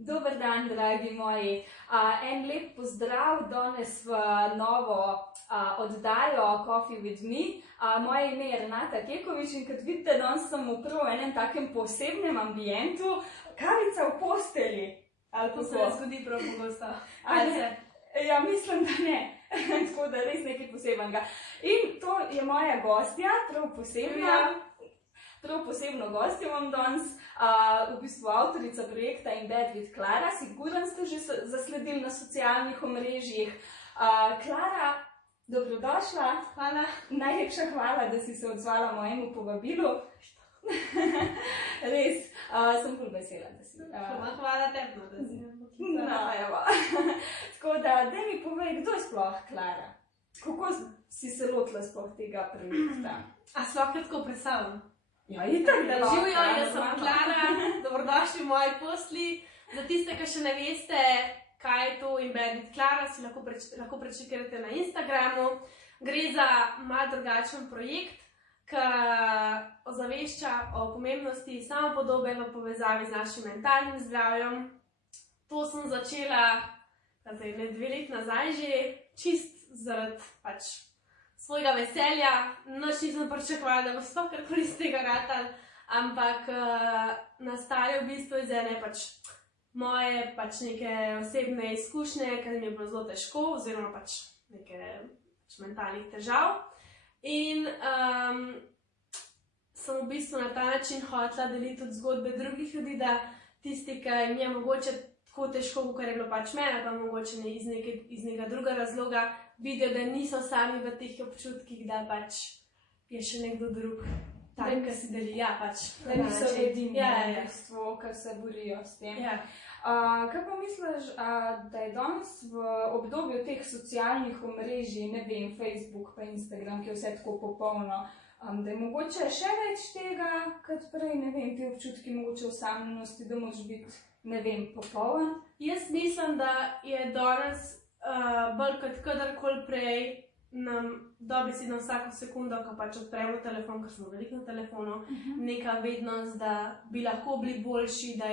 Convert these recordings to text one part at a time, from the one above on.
Dober dan, dragi moji. En lep pozdrav danes v novo oddajo Coffee with me. Moje ime je Renata Kekovič in kot vidite, danes sem v enem takem posebnem ambientu. Kavica v posteli. To se ne zgodi prav pogosto. Ja, mislim, da ne. Tako da res nekaj posebenega. In to je moja gostja, prav posebno gostjo imam danes, v bistvu avtorica projekta In Bed with Klara. Siguran ste že zasledili na socialnih omrežjih. Klara, dobrodošla. Hvala. Najlepša hvala, da si se odzvala mojemu povabilu. Res, sem bolj vesela, da si. Hvala tebno, da si. No, evo. Tako da, daj mi povej, kdo je sploh Klara? Kako si se lotila sploh tega projekta? A sploh kratko predstavljam? Ja, itak, da lahko. Živijo, jaz sem Klara, dobrodošli v moji posli. Za tiste, ki še ne veste, kaj je to In Bed with Klara, si lahko prečekate na Instagramu. Gre za malo drugačen projekt, ki ozavešča o pomembnosti samopodobe v povezavi z našim mentalnim zdravjem. To sem začela 2 leti nazaj že, čist zaradi svojega veselja. Nič nisem pričakovala, da bo sploh karkoli iz tega ratalo, ampak nastale v bistvu iz ene moje neke osebne izkušnje, ker mi je bilo zelo težko, oziroma neke mentalnih težav. In sem v bistvu na ta način hotela deliti tudi zgodbe drugih ljudi, da tisti, ki jim je mogoče tako težko, kot je bilo mene, pa mogoče iz nekega drugega razloga, vidijo, da niso sami v teh občutkih, da je še nekdo drug tak, ki si deli. Da niso edini v bistvu, ker se borijo s tem. Kaj pa misliš, da je danes v obdobju teh socialnih omrežij, ne vem, Facebook pa Instagram, ki je vse tako popolno, da je mogoče še več tega, kot prej, ne vem, te občutki mogoče osamljenosti, da moraš biti, ne vem, popoln? Jaz mislim, da je danes bolj kot kadarkoli prej nam dobesedno vsako sekundo, ko odpremo telefon, ker smo veliko na telefonu, neka vednost, da bi lahko bili boljši, da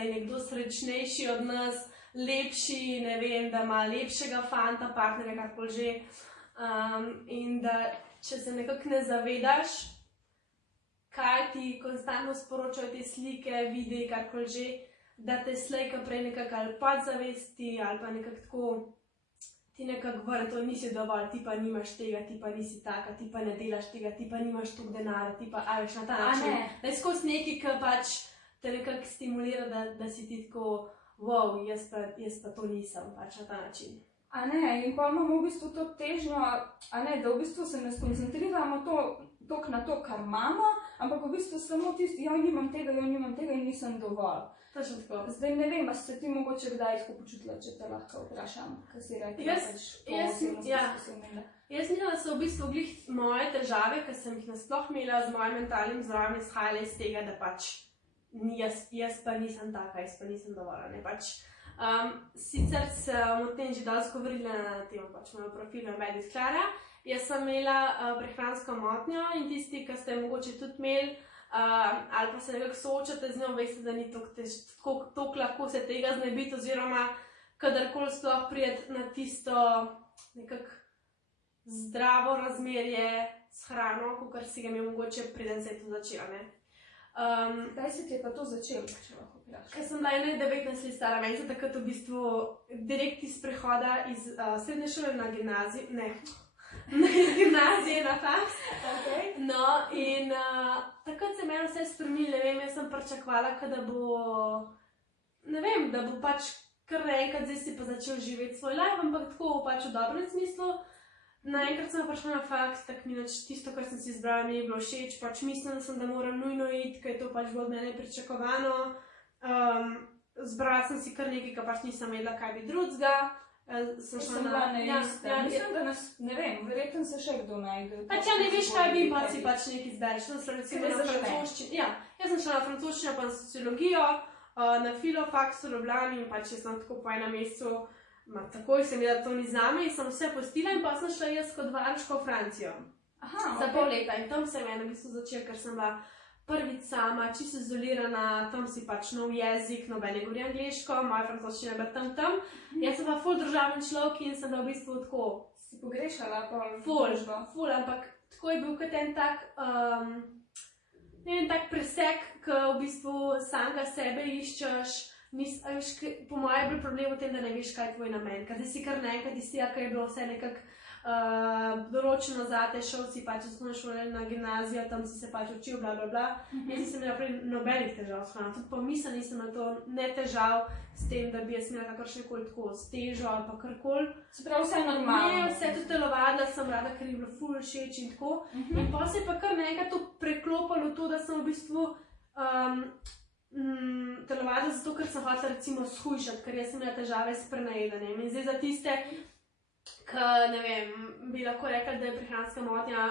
je nekdo srečnejši od nas, lepši, ne vem, da ima lepšega fanta, partnerja, karkoli že. In da če se nekako ne zavedaš, kaj ti konstantno sporočajo te slike, videi, karkoli že, da te slej, ko prej nekako ali podzavesti, ali pa nekako tako, ti nekako govori, to nisi dovolj, ti pa nimaš tega, ti pa nisi taka, ti pa ne delaš tega, ti pa nimaš toliko denarja, ti pa veš na ta način. Da je skozi nekaj, ki te nekako stimulira, da si ti tako, wow, jaz pa to nisem, na ta način. In pa imamo v bistvu to težnjo, da v bistvu se ne skoncentriramo toliko na to, kar imamo, ampak v bistvu samo tisti, joj, nimam tega in nisem dovolj. Točno tako. Zdaj ne vem, a se ti mogoče kdaj tako počutila, če te lahko vprašam, kaj si rekla, Jaz mislim, da so v bistvu glih moje težave, ki sem jih nasploh imela z mojim mentalnim zdravjem, izhajale iz tega, da jaz pa nisem taka, jaz pa nisem dovolj. Sicer sem o tem že dosti govorila na tem mojem profilu In Bed with Klara. Jaz sem imela prehransko motnjo in tisti, ki ste mogoče tudi imeli, ali pa se nekako soočate z njo, veste, da ni toliko lahko se tega znebiti, oziroma kadarkoli sploh prijeti na tisto nekako zdravo razmerje s hrano, kakor si ga mi mogoče preden se je to začela. Kdaj se ti je pa to začelo, če lahko vprašam? Ker sem bila 19 let stara, meni se takrat v bistvu direkt iz prehoda iz srednje šole na gimnazijo, gimnazije na faks. No, in takrat se meni vse spremenilo, ne vem, jaz sem pričakovala, da bo, ne vem, da bo kar naenkrat zdaj si pa začel živeti svoj life, ampak tako v dobrem smislu. Naenkrat sem prišla na faks, tako mi tisto, kar sem si izbrala, mi je bilo všeč, mislim sem, da moram nujno iti, ker je to bilo od mene pričakovano. Zbrala sem si kar nekaj, ker nisem vedela, kaj bi drugega. Sem bila neista. Mislim, da nas, ne vem, verjetno se še kdo najde. Ne veš, kaj bi, pa si nekaj izbereš. Jaz sem šla na francoščino, pa na sociologijo, na filofaks v Ljubljani in jaz sem tako po enem mesecu, takoj sem videla, da to ni zame in sem vse pustila in pa sem šla jaz kot varuška v Francijo. Za pol leta in tam se je meni v bistvu začela, ker sem bila prvič sama, čisto izolirana, tam si pač nov jezik, nobene govori angliško, moja francoščina je tam. Jaz sem pa ful državni človek in sem da v bistvu tako. Si pogrešala pa ful, ampak tako je bil kot en tak, tak presek, ki v bistvu samega sebe iščeš. Po mojem je bil problem v tem, da ne veš, kaj je tvoj namen. Zdaj si kar naenkrat tistija, ker je bilo vse nekako določeno zate, šel si pač v osnovno šolo na gimnazijo, tam si se pač učil, bla, bla, bla. Jaz nisem imela prej nobenih težav s hrano. Tudi po misli nisem imela to ne težav s tem, da bi jaz imela kakršnekoli tako s težo ali pa karkoli. Se pravi, vse je normalno. Ne, vse tudi telovadila sem rada, ker je bilo ful všeč in tako. In pa se je pa kar naenkrat to preklopalo to, da sem v bistvu telovadila zato, ker sem hotela recimo shujšati, ker jaz sem imela težave s prenajedanjem. In zdaj za tiste, ki, ne vem, bi lahko rekla, da je prehranska motnja,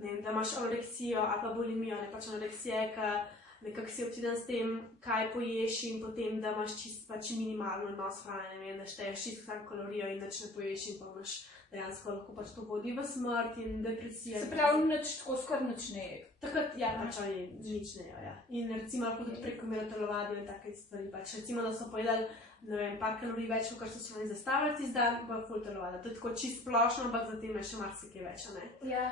ne vem, da imaš anoreksijo ali pa bulimijo, ne pač anoreksija, ki nekako si obseden s tem, kaj poješ in potem, da imaš čisto pač minimalno odnos hrane, ne vem, da šteješ čisto vsako kalorijo in nič ne poješ in pa imaš dejansko lahko pač to vodi v smrt in depresijo. Se pravi, nič tako skoraj nič ne je. Takrat, ja, pač oni nič ne je, ja. In recimo lahko tudi prekomero telovadijo in take stvari pač. Recimo, da so pojedali, ne vem, par kalorij več, kot so se oni zastavljati zdaj, pa ful telovada. To je tako čisto splošno, ampak zatem je še marsikaj več, ne? Ja.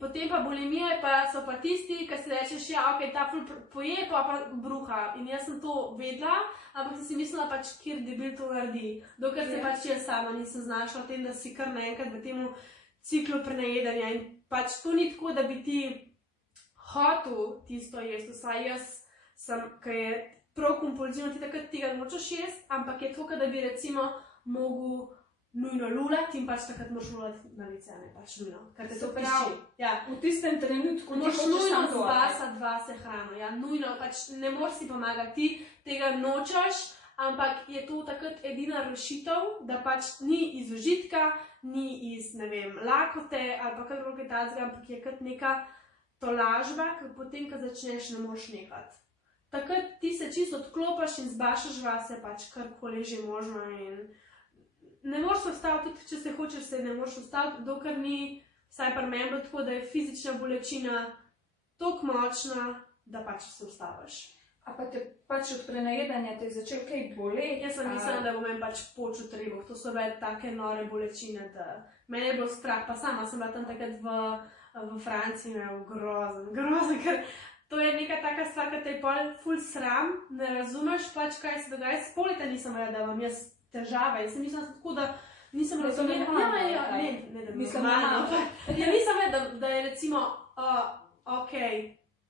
Potem pa bulimije, pa so pa tisti, ki si rečeš, ja, ok, ta ful poje, pa bruha. In jaz sem to vedela, ampak sem si mislila pač, kjer debil to naredi. Dokler se pač jaz sama nisem znašla v tem, da si kar naenkrat v temu ciklu prenajedanja. In pač to ni tako, da bi ti hotel tisto jesti. Vsaj jaz sem, ki je prav kompulzivno, ti takrat tega nočeš jesti, ampak je to, da bi recimo mogel nujno lulati in pač takrat moraš lulati na lice, ne pač nujno, ker te to piši. Ja. V tistem trenutku moraš nujno zbasati vase hrano, ja, nujno, pač ne moreš si pomagati, ti tega nočeš, ampak je to takrat edina rešitev, da pač ni iz užitka, ni iz, ne vem, lakote ali pa kakor tazga, ampak je kot neka tolažba, ker potem, ko začneš, ne moreš nehati. Takrat ti se čisto odklopaš in zbašaš vase, pač karkoli že možno in ne moreš se vstaviti, tudi če se hočeš, se ne moreš vstaviti, dokler ni, vsaj pri meni bilo tako, da je fizična bolečina toliko močna, da pač se vstaviš. A pa te pač od prenajedanja te je začel kaj boleti? Jaz sem mislila, da bo meni pač počel trebuh, to so več take nore bolečine, da meni je bilo strah, pa sama sem bila tam takrat v Franciji, me je grozen, ker to je neka taka stvar, ki te je pol ful sram, ne razumeš pač, kaj se dogaja, s pol leta nisem vedela, da imam jaz težave. Jaz sem mislila tako, da nisem razumela. Ne, da mislim normalno. Ja, nisem vedela, da je recimo, ok,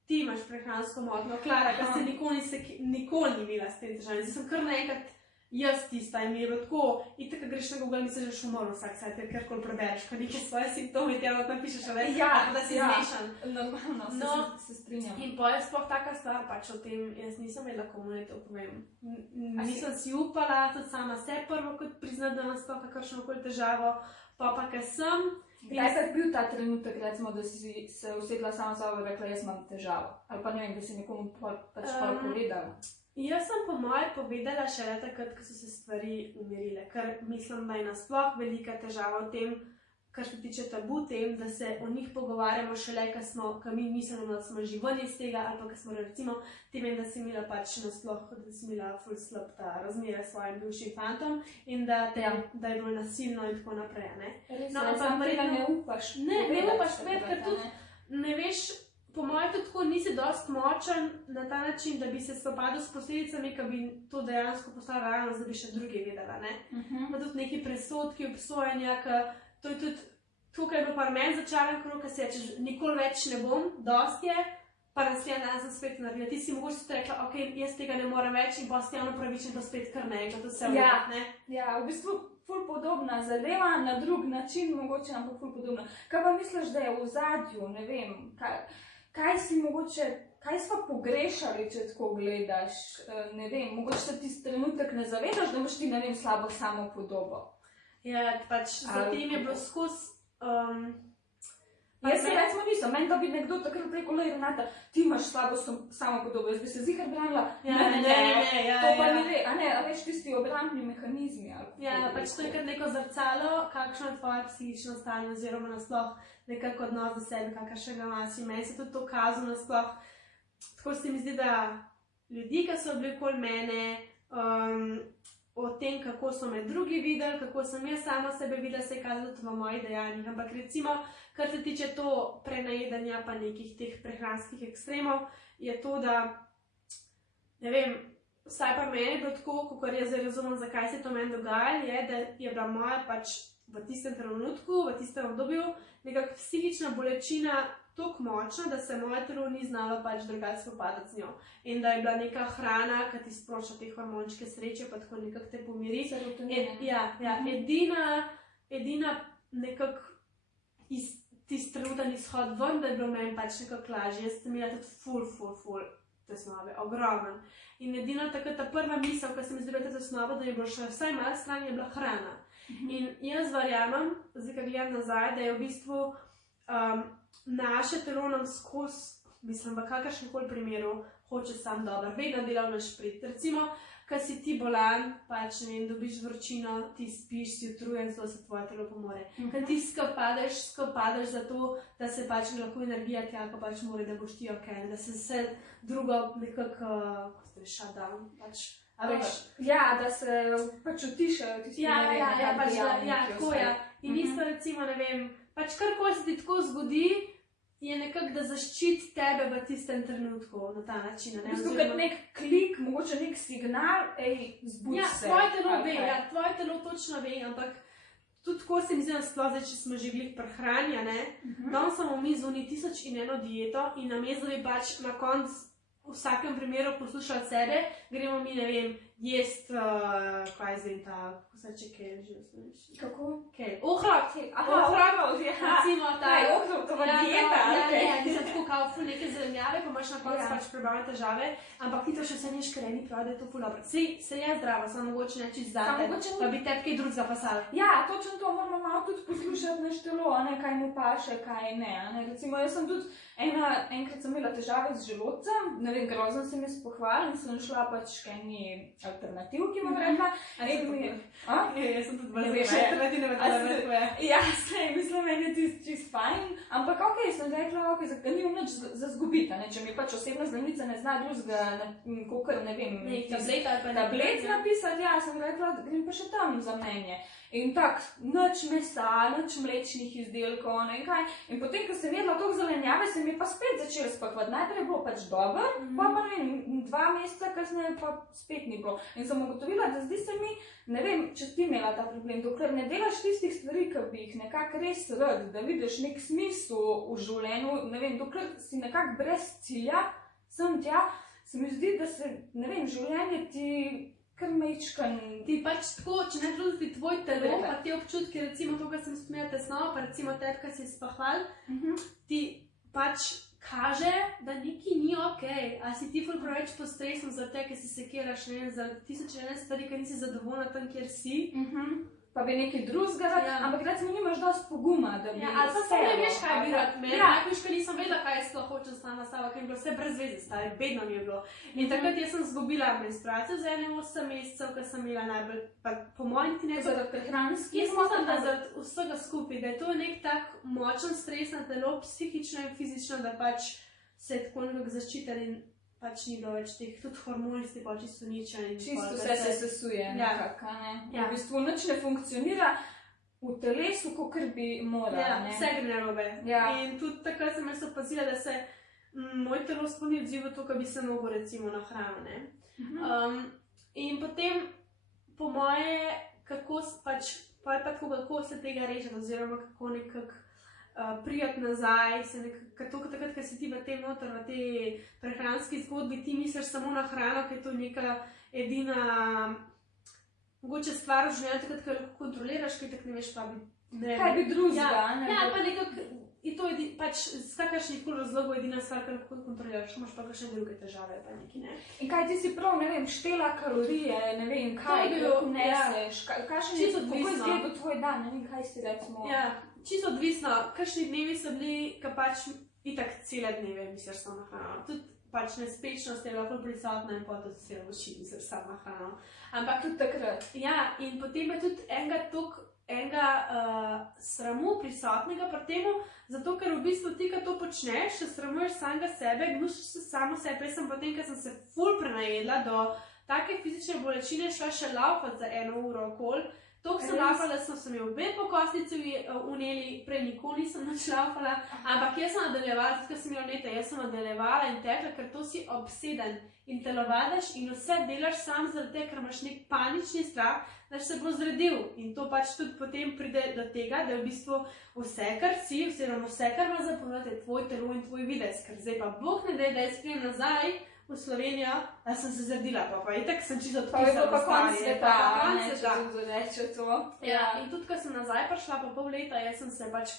ti imaš prehransko motnjo, Klara, ker se nikoli ni imela s tem težavami. Zdaj sem kar naenkrat jaz tista in mi je bilo tako, in tako greš na Google, misliš, da še umorno vsak sajt, ker karkoli prebereš, ko neke svoje simptome ti napišeš, da si zmešan. Normalno, se strinjam. In pa je sploh taka stvar, pač o tem, jaz nisem vedela, komu naj to povem. Nisem si upala, tudi sama se prvo kot priznati, da imam sploh kakršnokoli težavo, pa ker sem. Kdaj je bil ta trenutek, recimo, da si se usedla sama sabo in rekla, jaz imam težavo? Ali pa ne vem, da si nekomu pač povedala? Jaz sem po moje povedala šele takrat, ko so se stvari umirile, ker mislim, da je nasploh velika težava v tem, kar se tiče tabu tem, da se o njih pogovarjamo šele, ko mi mislimo, da smo že ven iz tega, ali pa ko smo recimo tem, da si imela pač nasploh, da si imela ful slab ta razmerja s svojim bivšim fantom in da je bilo nasilno in tako naprej, ne? No, ampak tega ne upaš. Ne upaš povedati, ker tudi ne veš. Po mojem tudi tako nisi dost močen na ta način, da bi se spopadal s posledicami, ki bi to dejansko postalo realnost, da bi še druge vedela, ne? Pa tudi neki presodki, obsojanja, to je tudi tukaj je bilo par meni začaren krog, ki se rečeš, nikoli več ne bom, dost je, pa naslednji dan sem spet naredila. Ti si mogoče tudi rekla, ok, jaz tega ne morem več in pa si javno pravičen, da spet kar naenkrat vse vrati, ne? Ja, v bistvu ful podobna zadeva, na drug način mogoče, ampak ful podobna. Kaj pa misliš, da je v ozadju, ne vem, kaj smo pogrešali, če tako gledaš, ne vem, mogoče se tisti trenutek ne zavedaš, da imaš ti, ne vem, slabo samopodobo. Ja, pač za tem je bilo skozi... Jaz se recimo nisem, meni da bi nekdo takrat rekel, lej Renata, ti imaš slabo samopodobo, jaz bi se zihar branila, to pa ni re, a ne, a veš tisti obrambni mehanizmi. Ja, pač to je kar neko zrcalo, kakšno je tvoje psihično stanje oziroma nasploh nekako odnos do sebe, kakršnega imaš in meni se tudi to kazalo nasploh tako se mi zdi, da ljudi, ki so bili okoli mene, o tem, kako so me drugi videli, kako sem jaz sama sebe videla, se je kazalo v mojih dejanjih. Ampak recimo, kar se tiče to prenajedanja pa nekih teh prehranskih ekstremov, je to, da, ne vem, vsaj pa meni je bilo tako, kot jaz zdaj razumem, zakaj se to meni dogajalo, je, da je bila moja pač v tistem trenutku, v tistem obdobju, nekako psihična bolečina tako močna, da se moje telo ni znalo pač drugače spopadati z njo. In da je bila neka hrana, ki ti sprošča te hormončke sreče, pa tako nekako te pomiri. Edina nekako tisti trenuten izhod ven, da je bilo meni pač nekako lažje. Jaz sem imela tudi ful tesnobe, ogromen. In edina takrat ta prva misel, ko sem izdelala te tesnobe, da je bilo še vsaj malo stran, je bila hrana. In jaz verjamem, zdaj, ko gledam nazaj, da je v bistvu naše telo nam skozi, mislim, v kakršnemkoli primeru, hoče sam dobro, vedno dela v naš prid. Recimo, ko si ti bolan, pač ne vem, dobiš vročino, ti spiš, si utrujen, zato se tvoje telo pomore. Ko ti skopadeš zato, da se pač lahko energija tja, ko pač more, da boš ti ok, da se vse drugo nekako, ko ste shutdown, pač, a veš? Ja, da se pač utišajo tisti, tako je. In isto recimo, ne vem, pač karkoli se ti tako zgodi, je nekako, da zaščiti tebe v tistem trenutku na ta način. Kot nek klik, mogoče nek signal, zbudi se. Tvoje telo točno ve, ampak tudi tako se mi zdi, sploh zdaj, če smo že bili prehrani, danes smo mi zunili 1001 dieto in namesto da bi pač na koncu v vsakem primeru poslušali sebe, gremo mi, ne vem, jest, kaj zdaj ta, kako se reče, kel, že osnoviš? Kako? Kel. Ohrok, recimo ta. Ohrok, to pa dieta. Nisem tako kao ful neke zelenjave, pa imaš na koncu pač prebavne težave, ampak ti to še vse niš kreni, pravi, da je to ful dobro. Se je zdravo, samo mogoče ne čist zate, pa bi te kaj drugega pasali. Ja, točno to moramo malo tudi poslušati naš telo, kaj mu paše, kaj ne. Recimo, jaz sem tudi enkrat sem imela težave z želodcem, ne vem, grozno se mi spohvala in sem šla pač k eni alternativ, ki bom rekla. Jaz sem tudi bolj alternativne alternative. Ja, mislim, meni je čist fajn, ampak okej, sem rekla, da nimam nič za zgubiti, če mi pač osebna zdravnica ne zna drugega, kakor, ne vem, tablet napisati, ja, sem rekla, da grem pa še tam za mnenje. In tak, nič mesa, nič mlečnih izdelkov, ne kaj. In potem, ko sem jedla toliko zelenjave, se mi pa spet začelo spakovati. Najprej je bilo pač dobro, pa ne vem, 2 meseca kasneje pa spet ni bilo. In sem ugotovila, da zdi se mi, ne vem, če ti imela ta problem, dokler ne delaš tistih stvari, ki bi jih nekako res rad, da vidiš nek smisel v življenju, ne vem, dokler si nekako brez cilja, sem tja, se mi zdi, da se, ne vem, življenje ti kar mečkan. Ti pač tako, če ne truditi tvoj telo, pa te občutki, recimo to, kar sem spomenila tesnovo, pa recimo tebi, kar si spahval, ti pač kaže, da nekaj ni okej. A si ti ful preveč pod stresom zaradi tega, ker si sekiraš, ne vem, zaradi 1001 stvari, ker nisi zadovoljna tam, kjer si. Pa bi nekaj drugega, ampak recimo nimaš dosti poguma, da bi ali pa sam ne veš, kaj bi rad imel. Najprej, ker nisem vedela, kaj sploh hočem sama s tabo, ker je bilo vse brez veze, stari, bedno mi je bilo. In takrat jaz sem zgubila menstruacijo za 8 mesecev, ker sem imela najbolj, pa po mojem ti ne... Zaradi prehranskih? Jaz mislim, da zaradi vsega skupaj, da je to nek tak močen stres na telo, psihično in fizično, da pač se je tako nekako zaščitili in pač ni bilo več teh, tudi hormoni ste pa čisto uničeni. Čisto vse se sesuje nekako, ne? V bistvu nič ne funkcionira v telesu, kakor bi morala, ne? Vse gre narobe. In tudi takrat sem jaz opazila, da se moj telo sploh ni odzival to, kar bi se mogel recimo na hrano, ne? In potem, po moje, kako se tega rešiti, oziroma kako nekako prijeti nazaj, takrat, ko si ti v tem noter, v tej prehranski zgodbi, ti misliš samo na hrano, ker je to neka edina mogoče stvar v življenju, takrat, ko lahko kontroliraš, ker tako ne veš, pa bi... Kaj bi drugega, ne? Ja, pa nekako je to pač z kakršnih koli razlogov edina stvar, kar lahko kontroliraš, imaš pa kakšne druge težave, pa neki, ne? In kaj ti si prav, ne vem, štela kalorije, ne vem, kaj neseš, kakšen je kako izgleda tvoj dan, ne vem, kaj si recimo... Čisto odvisno, kakšni dnevi so bili, ka pač itak cele dneve misliš samo na hrano. Tudi pač nespečnost je lahko prisotna in potem celo noči misliš samo na hrano. Ampak tudi takrat. Ja, in potem je tudi enega tok enega sramu prisotnega pri temu, zato ker v bistvu ti, ko to počneš, se sramuješ samega sebe, gnušiš se samo sebe. Jaz sem potem, ker sem se ful prenajedla do take fizične bolečine, šla še laufati za 1 uro okoli. Toliko sem laufala, da sem jo obe pokostnici uneli, prej nikoli nisem nič laufala, ampak jaz sem nadaljevala, zato ker sem jo vneta, jaz sem nadaljevala in tekla, ker to si obseden in telovadaš in vse delaš sam zaradi tega, ker imaš nek panični strah, da se bo zredil. In to pač tudi potem pride do tega, da je v bistvu vse, kar si, oziroma vse, kar ima zapovedati, je tvoj telo in tvoj videz, ker zdaj pa Bog ne da jaz prijem nazaj v Slovenijo, da sem se zredila, pa itak sem čisto odpisala. Pa konc sveta, ne, če tudi reče to. Ja, in tudi, ko sem nazaj prišla po pol leta, jaz sem se pač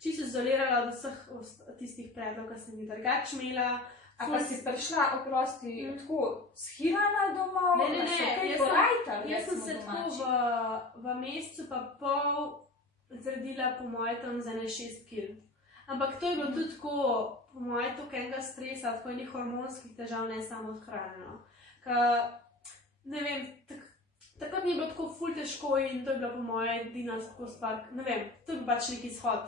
čisto izolirala od vseh tistih predlog, ki sem jih drugače imela. A pa si prišla, oprosti, tako shirana domov? Ne, jaz sem se tako v mesecu pa pol zredila po moje tam za 6 kil. Ampak to je bilo tudi tako, po moje, toliko enega stresa, tako enih hormonskih težav, ne samo odhranjeno. Ne vem, takrat mi je bilo tako ful težko in to je bila po moje edina tako stvar, ne vem, to je bil pač nek izhod.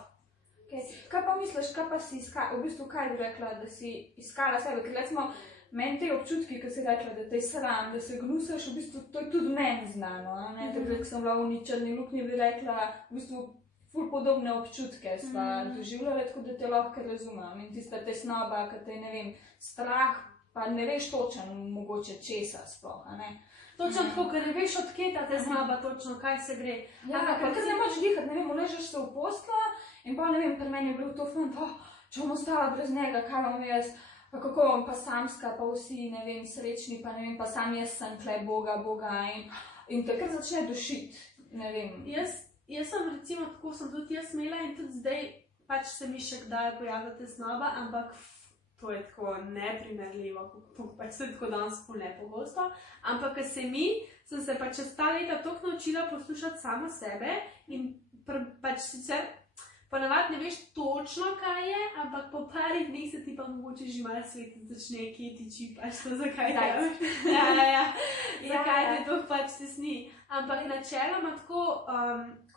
Kaj pa misliš, kaj pa si iskala, v bistvu kaj bi rekla, da si iskala sebe, ker recimo meni te občutki, ki si rekla, da te je sram, da se gnusaš, v bistvu to je tudi meni znano, ne, takrat, ko sem bila v ničrni luknji, bi rekla, v bistvu ful podobne občutke sva doživljala, tako da te lahko razumem. In tista tesnoba, ki te je, ne vem, strah, pa ne veš točno mogoče česa sploh, a ne? Točno tako, ker ne veš odkje ta tesnoba točno, kaj se gre. Ja, pa ker ne moč dihati, ne vem, uležeš se v posla in pa ne vem, pri meni je bil to fant, če bom ostala brez njega, kaj bom jaz, pa kako bom pa samska, pa vsi, ne vem, srečni, pa ne vem, pa sam jaz sem tle Boga in takrat začne dušiti, ne vem. Jaz sem recimo tako, sem tudi jaz imela in tudi zdaj pač se mi še kdaj pojavlja tesnoba, ampak to je tako neprimerljivo, pač se tako danes ful nepogosto, ampak ker sem se pač čez ta leta toliko naučila poslušati samo sebe in pač sicer ponavadi ne veš točno, kaj je, ampak po parih dneh se ti pa mogoče že malo svet začne, kje tiči, pač to zakaj te zakaj te to pač se sni. Ampak načeloma tako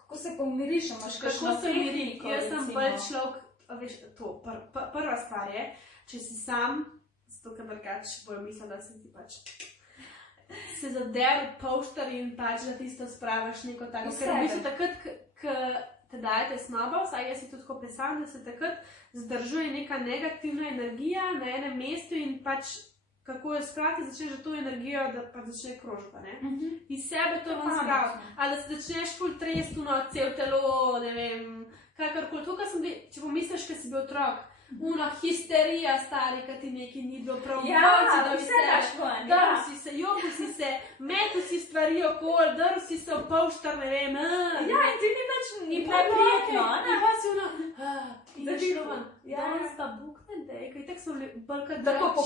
kako se pomiriš, imaš kakšno tehniko? Jaz sem bolj človek, veš, to, prva stvar je, če si sam, zato ker drugače bojo mislila, da si ti pač se zader polštar in pač da tisto spravaš neko tako. Ker v bistvu takrat, ko te daje tesnoba, vsaj jaz si tudi tako predstavljam, da se takrat zdržuje neka negativna energija na enem mestu in pač kako jo skrati, začneš to energijo, da pa začne krožiti, ne? Iz sebe to vam spraviti. Ali da se začneš ful tresti cel telo, ne vem, kakorkoli. To, če pomisliš, kad si bil otrok, histerija stari, kad ti nekaj ni bilo prav. Ja, vse daš ven. Drl si se, jogu si se, metu si stvari okoli, drl si se v polštar, ne vem. Ja, in ti ni nič neprijetno, ne? In pa si in šlo ven. Danes pa Bog ne dej, kaj tako so bolj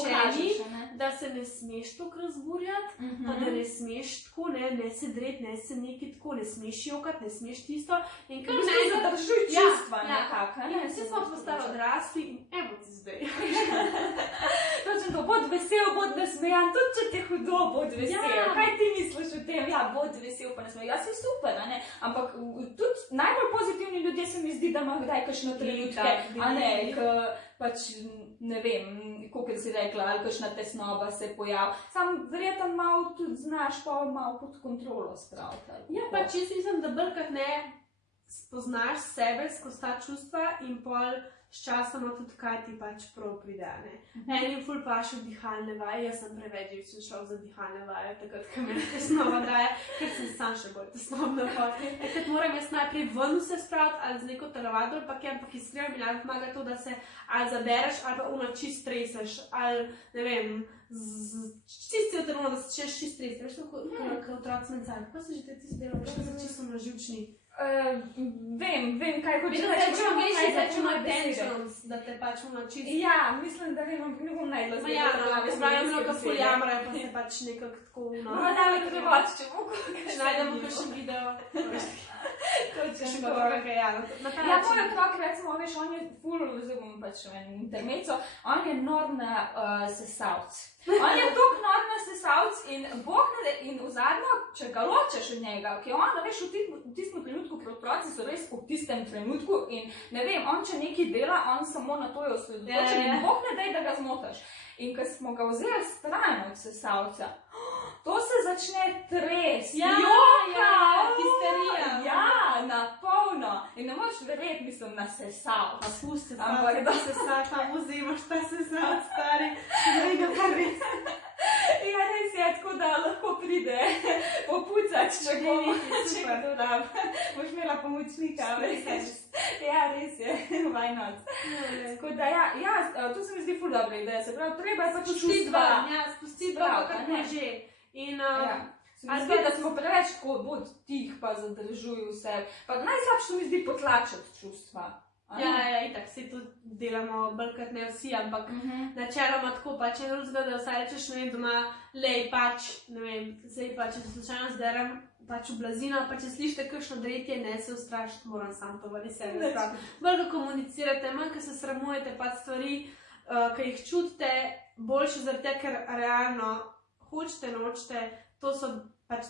rečeni, da se ne smeš tako razburjati, pa da ne smeš tako, ne se dreti, ne se nekaj tako, ne smeš jokati, ne smeš tisto. In kar ne zadržuj čustva nekako, ne? Vsi smo postali odrasli in evo ti zdaj. Točno to, bod vesel, bod nasmejan, tudi če te hudo, bod vesel. Kaj ti misliš o tem? Ja, bod vesel, pa nasmejan. Ja, si super, a ne? Ampak tudi najbolj pozitivni ljudje se mi zdi, da ima kdaj kakšno trenutke, a ne? Pač, ne vem, koliko si rekla, ali kakšna tesnoba se pojavi. Sam verjetno malo tudi znaš pa malo pod kontrolo spraviti. Ja, pač jaz mislim, da brkrat ne spoznaš sebe skozi ta čustva in pol s časoma tudi kaj ti pač prav pride, ne. Enim ful paše dihalne vaje, jaz sem preveč sem šel za dihalne vaje, takrat, ko me tesnova daje, ker sem sam še bolj tesnobna pot. Takrat moram jaz najprej ven se spraviti, ali z neko telovadbo, ampak iskreno mi najbolj pomaga to, da se ali zabereš, ali pa čist treseš, ali, ne vem, čist cel telo, da se češ čist treseš. Veš, kako otroci mencali, kako se že ti zdelo, veš, da se čisto naživčni. Vem, kaj hoče reči, da te pač čisto. Ja, mislim, da ne bom najdla zdaj. Ja, zbrajam mnogo ful jamrajo, pa se pač nekako tako No, da, prevač, če bo če najdemo kakšen video. Točno to. Ja, moj otrok, recimo, veš, on je ful, zdaj bom pač intermeco, on je nor na sesalc. On je tok nor na sesalc in in v zadnjo, če ga ločeš od njega, ki on, veš, v tistem trenutku, ker otroci so res v tistem trenutku in ne vem, on če nekaj dela, on samo na to je osredotočen in Bog ne daj, da ga zmotaš. In ko smo ga vzeli stran od sesalca, to se začne tresti. Histerija. Ja, na polno. In ne moš verjeti, mislim, na sesalc. Pa pusti, da sesalc, tam vzimaš ta sesalc, stari, ne ga pa res. Ja, res je, tako da lahko pride popucati, če to da. Boš imela pomočnika, veš. Ja, res je, why not. Tako da, ja, to se mi zdi ful dobro ideja, se pravi, treba je pač čustva. Ja, spustiti dva, kako že. In, se mi zdi, da smo preveč tako bod tih, pa zadržuj vse. Pa najslabše mi zdi potlačati čustva. Ja, itak, vsi tu delamo, brkrat ne vsi, ampak načeloma tako, pa če ne da vsaj rečeš, ne vem, doma, lej, pač, ne vem, zdaj pa, če se slučajno zderam, pač v blazino, pa če slišite kakšno dretje, ne se ustrašiti, moram sam to vali se ne spraviti. Bolj ga komunicirate, manj, ko se sramujete pa stvari, ki jih čutite, boljše zaradi tega, ker realno hočete, nočete,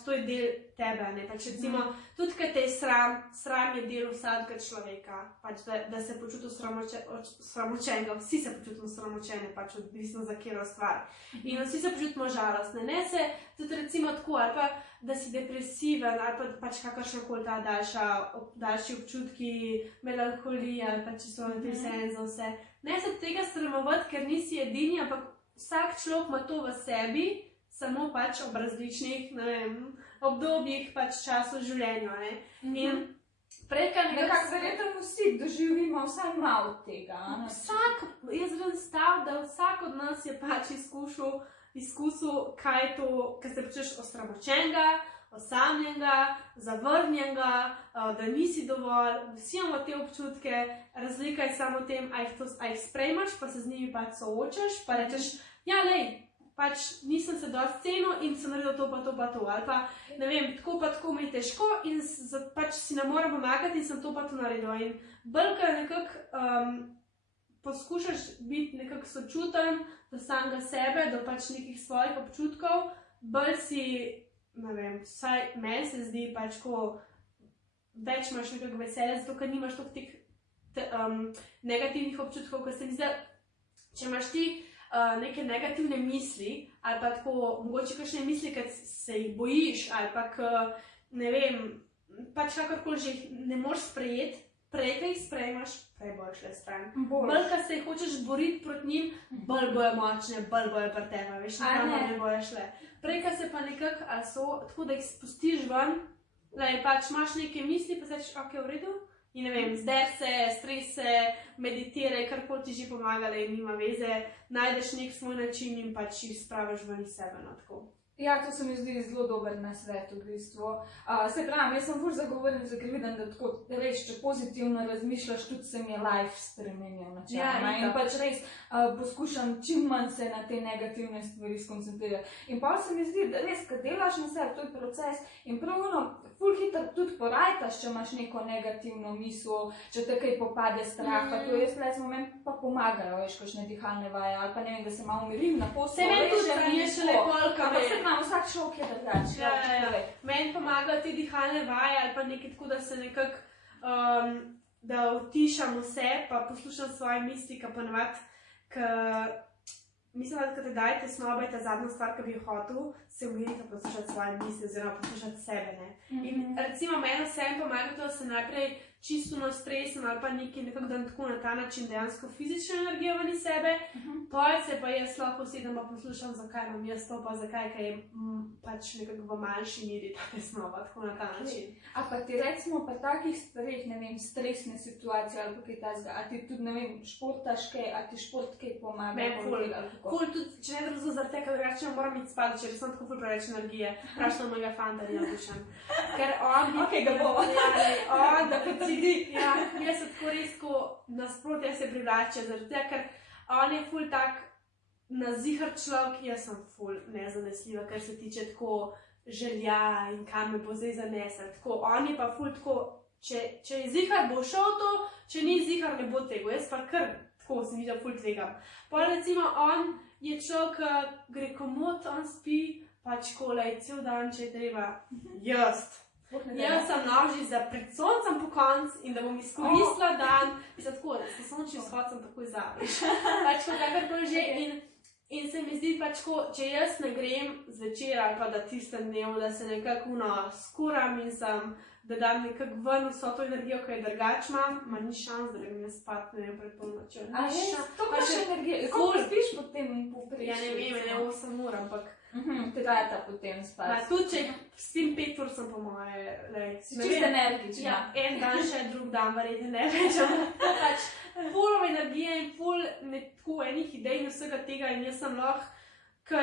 to je del tebe, ne, pač recimo, tudi kad te je sram je del vsakega človeka, pač da se počuti sramočenega, vsi se počutimo sramočene, pač odvisno za katero stvar. In vsi se počutimo žalostne, ne se, tudi recimo tako, ali pa, da si depresiven, ali pa pač kakršnakoli ta daljši občutki, melankolija, ali pa čisto natresen za vse. Ne se tega sramovati, ker nisi edini, ampak vsak človek ima to v sebi, samo pač ob različnih, ne vem, obdobjih pač času življenja, ne. In preka nekako verjetno vsi doživimo vsaj malo tega, ne. Jaz grem stav, da vsak od nas je pač izkusil, kaj je to, kaj se počutiš osramočenega, osamljenega, zavrnjenega, da nisi dovolj, vsi imamo te občutke, razlika je samo v tem, a jih sprejmaš, pa se z njimi pač soočaš, pa rečeš, ja, lej, pač nisem se dosti cenil in sem naredil to pa to pa to, ali pa, ne vem, tako pa tako mi je težko in pač si ne morem pomagati in sem to pa to naredil. In bolj, ker nekako poskušaš biti nekako sočuten do samega sebe, do pač nekih svojih občutkov, bolj si, ne vem, vsaj meni se zdi pač, ko več imaš nekako veselje, zato ker nimaš toliko teh negativnih občutkov, ker se mi zdi, če imaš ti neke negativne misli, ali pa tako, mogoče kakšne misli, kad se jih bojiš, ali pa, ne vem, pač kakorkoli že jih ne moreš sprejeti, prej, kaj jih sprejmaš, prej boš šle stran. Bolj, kad se jih hočeš boriti proti njim, bolj bojo močne, bolj bojo pri tebe, veš, ne bojo šle. Prej, kad se pa nekako, tako da jih spustiš ven, pač imaš neke misli, pa se rečeš, ok, v redu, in ne vem, zdaj se, stres se, meditiraj, karkoli ti že pomagale in nima veze, najdeš nek svoj način in pač jih spraviš ven iz sebe, no tako. Ja, to se mi zdi zelo dober nasvet v bistvu. Se pravi, jaz sem ful zagovornica, ker vidim, da tako res, če pozitivno razmišljaš, tudi se mi je life spremenil načeloma. In pač res poskušam čim manj se na te negativne stvari skoncentrirati. In pa se mi zdi, da res, kad delaš na sebi, to je proces in prav ful hitro tudi porajtaš, če imaš neko negativno misel, če te kaj popade strah, pa to jaz recimo meni pa pomagajo, veš, kakšne dihalne vaje, ali pa ne vem, da se malo umirim na poslu. Se meni tudi zanješ lepolka, vsak šok je drugač. Meni pomagajo te dihalne vaje ali pa nekaj tako, da se nekako, da utišam vse, pa poslušam svoje misli, ka ponavadi, mislim, da te daje tesnoba je ta zadnja stvar, ki bi jo hotel, se umiriti poslušati svoje misli oziroma poslušati sebe, ne. In recimo meni vsem pomaga to, da se najprej čisto stresem ali pa nekako dan tako na ta način dejansko fizično energijo ven iz sebe, potem se pa jaz lahko usedem pa poslušam, zakaj imam jaz to, pa zakaj, kaj je pač nekako v manjši meri ta tesnoba, tako na ta način. A pa ti recimo pa takih stvarih, ne vem, stresne situacije ali pa kaj tazga, a ti tudi, ne vem, športaš kaj, a ti šport kaj pomaga? Ne, ful, tudi, če ne drugo zaradi tega, ker drugače moram iti spati, če sem tako ful preveč energije, prašno mojega fanta ne odušam. Ker on, da bo, da pocidi, ja, jaz se tako res, ko nasprotja se privlače, zaradi tega, ker on je ful tak nazihar človek, jaz sem ful nezanesljiva, ker se tiče tako želja in kam me bo zdaj zanesel. Tako, on je pa ful tako, če je zihar, bo šel to, če ni zihar, ne bo tega. Jaz pa kar tako se mi da ful tvegam. Pa recimo on je človek, ki gre komot, on spi, pač kolej, cel dan, če je treba. Jaz sem navži za pred soncem po konc in da bom izkoristila dan. Mislim tako, da se sončni vzhod sem takoj zaviš. Pač pa kakorkoli že in se mi zdi pač ko, če jaz ne grem zvečer ali pa da tistem dnevu, da se nekako skuram in da dam nekako ven vso to energijo, ki je drugač imam, ma ni šans, da bi me spat, ne vem, pred polnočjo. A res? To pa še energijo. Koliko spiš potem poprečju? Ja, ne vem, ne 8 ur, ampak trajata potem spati. Tudi, če spim 5 ur, sem po moje, si čist energična. Ja, en dan še, drug dan, verjetno ne več. To pač ful energije in ful tako enih idej in vsega tega in jaz sem lahko, ko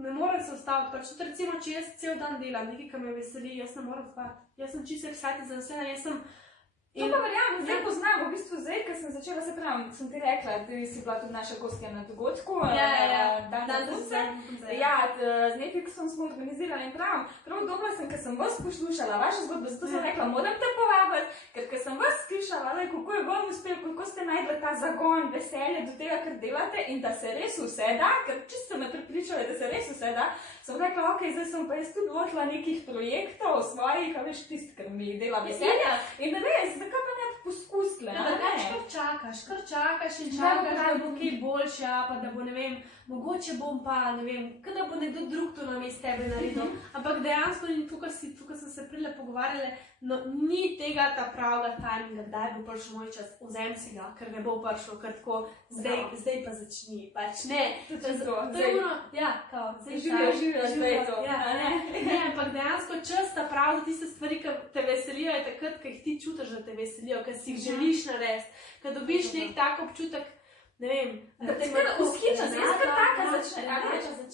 ne morem se ustaviti. Pač tudi recimo, če jaz cel dan delam, nekaj, ki me veseli, jaz ne morem spati. Jaz sem čisto excited za naslednje, jaz sem... To pa verjamem, zdaj poznam, v bistvu zdaj, ko sem začela, se pravim, sem ti rekla, da si bila tudi naša gostja na dogodku. Dan Punce. Ja, z Netflixom smo organizirali in pravim, prav dobro sem, ker sem vas poslušala, vaša zgodba, zato sem rekla, moram te povabiti, ker sem vas slišala, kako je vam uspel, kako ste najdli ta zagon, veselje do tega, kar delate in da se res vse da, ker čisto me prepričali, da se res vse da. Sem rekla, ok, zdaj sem pa jaz tudi lotila nekih projektov svojih, a veš, tist, ker mi dela veselje. In da res, zakaj pa ne poskusile? Ja, kar čakaš in čakaš, da bo kaj boljše, pa da bo, ne vem, mogoče bom pa, ne vem, kada bo nekdo drug to namesto tebe naredil. Ampak dejansko ni tukaj sem se prile pogovarjale, no ni tega ta pravega tajminga, kdaj bo prišel moj čas, vzem si ga, ker ne bo prišel, ker tako, zdaj pa začni, pač ne. To je ono, ja, kao, zdaj živijo to. Ne, ampak dejansko čas ta prav za tiste stvari, ki te veselijo, je takrat, ki jih ti čutiš, da te veselijo, ki si jih želiš narediti, ki dobiš nek tak občutek, ne vem, da te lahko uskiča, jaz kar taka začne.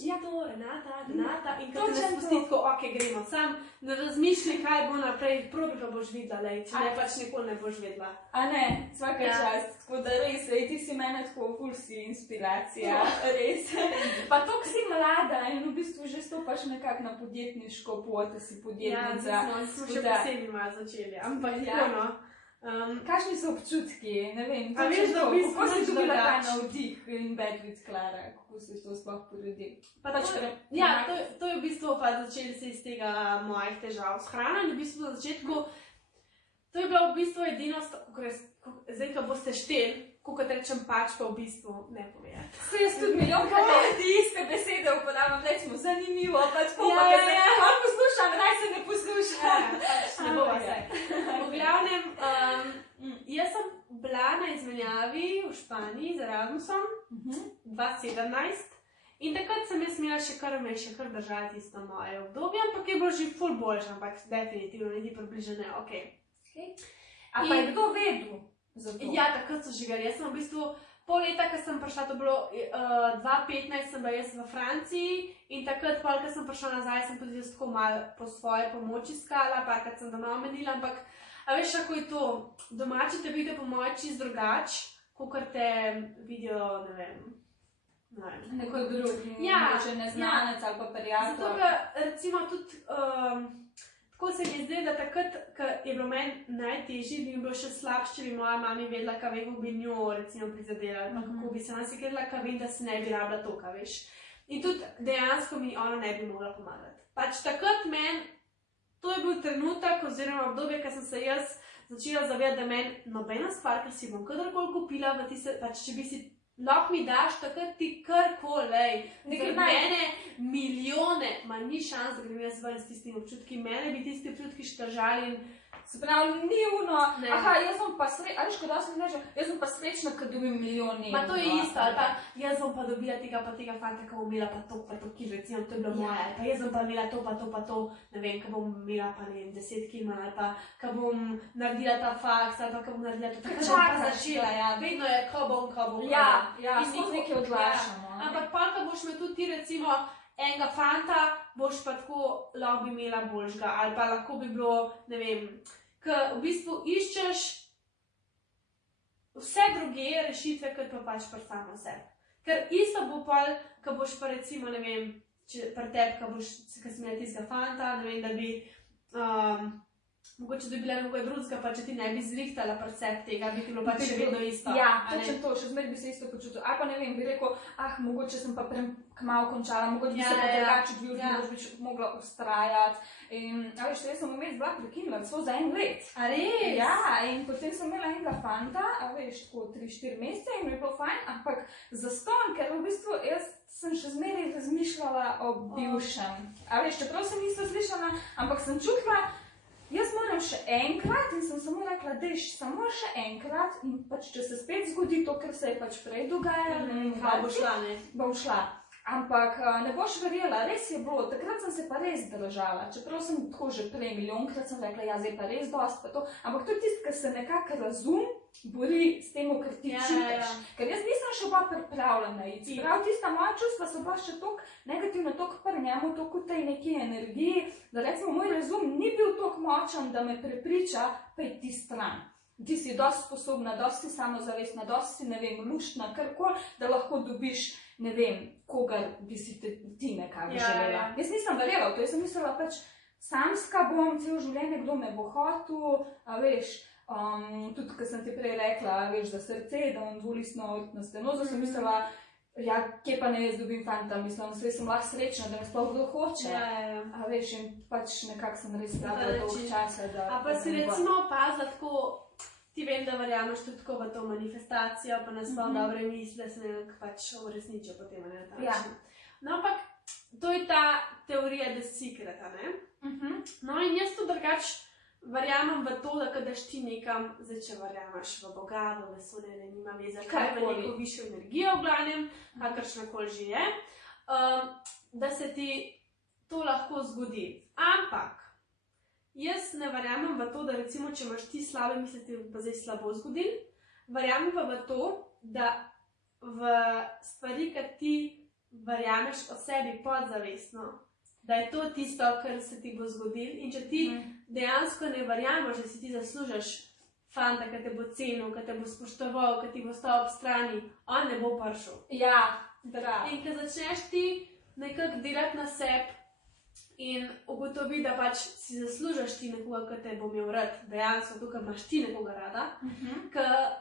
Ja, to, Renata, in ko te ne spusti tako, ok, gremo, sam ne razmišljaj, kaj bo naprej, probi pa boš videla, lej, če ne, pač nikoli ne boš vedela. A ne, svaka čast, tako da res, ti si mene tako ful si inspiracija, res. Pa toliko si mlada in v bistvu že stopaš nekako na podjetniško pot, da si podjetnica. Ja, smo še posebej malo začeli, ampak tako no. Kakšni so občutki, ne vem, kako si dobila ta navdih in Bad with Clara, kako si to sploh poredil? Ja, to je v bistvu pa začeli se iz tega mojih težav s hrano in v bistvu na začetku, to je bila v bistvu edinost, zdaj, ko boste šteli, kot rečem pač, pa v bistvu ne povedati. Se jaz tudi milijonkrat ti iste besede uporabljam, recimo zanimivo, pač pa poslušam, raj se ne poslušam. Ne bo vse. V glavnem, jaz sem bila na izmenjavi v Španiji z Erasmusom 2017 in takrat sem jaz imela še kar držati isto moje obdobje, ampak je bilo že ful boljše, ampak definitivno ni približene, ok. A pa je kdo vedel? Ja, takrat so žigali. Jaz sem v bistvu pol leta, ko sem prišla, to bilo 2015, sem bila jaz v Franciji in takrat, ko sem prišla nazaj, sem tudi jaz tako malo po svoje pomoči iskala, parkrat sem doma omenila, ampak a veš, kako je to? Domači te vidijo po moje čist drugač, kakor te vidijo, ne vem. Neko drug, mogoče neznanec ali pa prijatelj. Zato pa recimo tudi... Tako se mi zdi, da takrat, ko je bilo meni najtežje, bi mi bilo še slabše, če bi moja mami vedela, kako bi njo recimo prizadela, kako bi se nas ikredila, kako vem, da se ne bi rabila to, kaj veš. In tudi dejansko mi ona ne bi mogla pomagati. Pač takrat meni, to je bil trenutek oziroma obdobje, ko sem se jaz začela zavedati, da meni nobena stvar, ker si bom kadarkoli kupila, pač če bi si lahko mi daš takrat ti karkoli, za mene milijone, ma ni šans, da grem jaz ven s tistimi občutki, mene bi tisti občutki štržali in se pravi, ni uno, aha, jaz sem pa srečna, ali škoda sem reče, jaz sem pa srečna, kad dobim milijoni. Ma to je isto, ali pa jaz bom pa dobila tega fanta, ko bom imela pa to kil, recimo, to je bilo moje, ali pa jaz bom pa imela to, pa to, ne vem, ko bom imela pa, ne vem, 10 kil, ali pa, ko bom naredila ta faks, ali pa, ko bom naredila to, tako bom pa začela, ja, vedno je, ko bom. Ja, spod nekaj odlašamo. Ampak pa, ko boš me tudi ti, recimo, enega fanta, boš pa tako lahko bi imela boljšega, ali pa lahko bi bilo, ne vem, ker v bistvu iščeš vse druge rešitve, kot pa pač samo sebi. Ker isto bo pol, ko boš pa recimo, ne vem, če pretepka boš, ki si imela tistega fanta, ne vem, da bi mogoče dobila nekoga drugega, pa če ti ne bi zrihtala percept tega, bi ti bilo pač še vedno isto. Ja, točno to, še zmeraj bi se isto počutil. Ali pa ne vem, bi rekel, mogoče sem pa kmalu končala, mogoče bi se pa drugače odvijal, mogoče bi mogla ustrajati. A veš, jaz sem vmes bila prekinila, celo za 1 let. A res? Ja, in potem sem imela enega fanta, a veš, tako 3-4 mesece in mi je bilo fajn, ampak zastonj, ker v bistvu jaz sem še zmeraj razmišljala o bivšem. A veš, čeprav sem isto slišala, ampak sem čutila, jaz moram še enkrat in sem samo rekla, dejš samo še enkrat in pač če se spet zgodi to, kar se je pač prej dogajalo, bo šla. Ampak ne boš verjela, res je bilo, takrat sem se pa res držala, čeprav sem tako že prej milijonkrat sem rekla, ja, zdaj pa res dost pa to, ampak to je tisto, kar se nekako bori s tem, kar ti čutiš. Ker jaz nisem še bila pripravljena iti. Prav tista moja čustva so bila še toliko negativno, toliko pri njemu, toliko v tej neki energiji, da recimo moj razum ni bil toliko močan, da me prepriča, pa ti stran. Ti si dosti sposobna, dosti samozavestna, dosti, ne vem, luštna, karkoli, da lahko dobiš, ne vem, koga bi si ti nekako želela. Jaz nisem verjela v to, jaz sem mislila pač, samska bom celo življenje, kdo me bo hotel, a veš, tudi, ko sem ti prej rekla, veš, da srce, da imam dvolistno aortno stenozo, sem mislila, ja, kje pa ne jaz dobim fanta, mislim, sem lahko srečna, da me sploh kdo hoče. A veš, in pač nekako sem res rabila dolg časa, da... A pa si recimo opazila tako, ti vem, da verjameš tudi tako v to manifestacijo, pa nas sploh dobre misli, da se nekako pač uresničijo potem, ne, na ta način. No, ampak to je ta teorija The Secret, ne? No, in jaz to drugač verjamem v to, da kadaš ti nekam, zdaj če verjameš v Boga, v vesolje, ne nima veze, kaj v neko višjo energijo v glavnem, kakršnakoli že je, da se ti to lahko zgodi. Ampak jaz ne verjamem v to, da recimo, če imaš ti slabe misli, ti pa zdaj slabo zgodil, verjamem pa v to, da v stvari, ki ti verjameš o sebi podzavestno, da je to tisto, kar se ti bo zgodil in če ti dejansko ne verjameš, da si ti zaslužiš fanta, ki te bo cenil, ki te bo spoštoval, ki ti bo stal ob strani, on ne bo prišel. Ja, prav. In ko začneš ti nekako delati na sebi, in ugotovi, da pač si zaslužiš ti nekoga, ki te bo imel rad, dejansko tukaj imaš ti nekoga rada,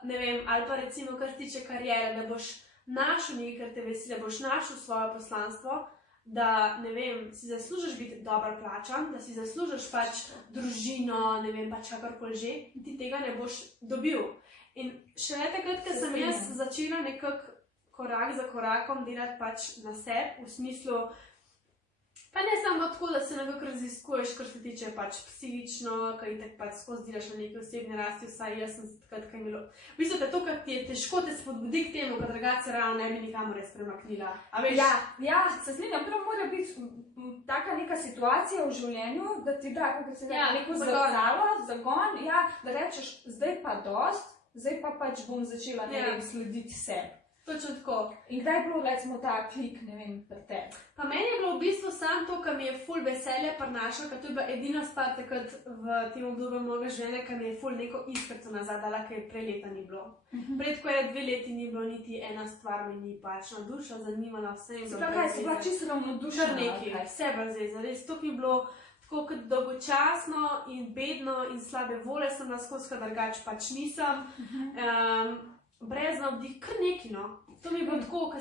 ne vem, ali pa recimo, kar tiče karijere, da boš našel nekaj, kar te veseli, da boš našel svoje poslanstvo, da, ne vem, si zaslužiš biti dobro plačan, da si zaslužiš pač družino, ne vem, pač kakorkoli že, in ti tega ne boš dobil. In šele takrat, ko sem jaz začela nekako korak za korakom delati pač na sebi, v smislu, pa ne samo tako, da se nekako raziskuješ, kar se tiče pač psihično, kaj itak pač skozi delaš na neki osebni rasti, vsaj jaz sem takrat kaj imelo. V bistvu te to, kar ti je težko te spodbudi k temu, ker drugače ravno ne bi nikamor res premaknila. Ja, se strinjam, prav mora biti taka neka situacija v življenju, da ti da, kako se neko zrcalo, zagon, da rečeš, zdaj pa dost, zdaj pa pač bom začela, ne vem, slediti sebi. Točno tako. In kdaj je bilo, recimo, ta klik, ne vem, pri tebi? Pa meni je bilo v bistvu samo to, kar mi je ful veselje prinašalo, ker to je bila edina stvar takrat v tem obdobju mojega življenja, kar mi je ful neko iskrico nazaj dala, ker je prej leta ni bilo. Pred ko je 2 leti ni bilo niti ena stvar, mi ni pač navdušila, zanimala vse. Kaj si bila čisto ravnodušena? Kar nekaj, vse brez res. To mi je bilo tako kot dolgočasno in bedno in slabe volje sem naskozi, kar drugače pač nisem. Brez navdih, kar neki, no. To mi je bilo tako,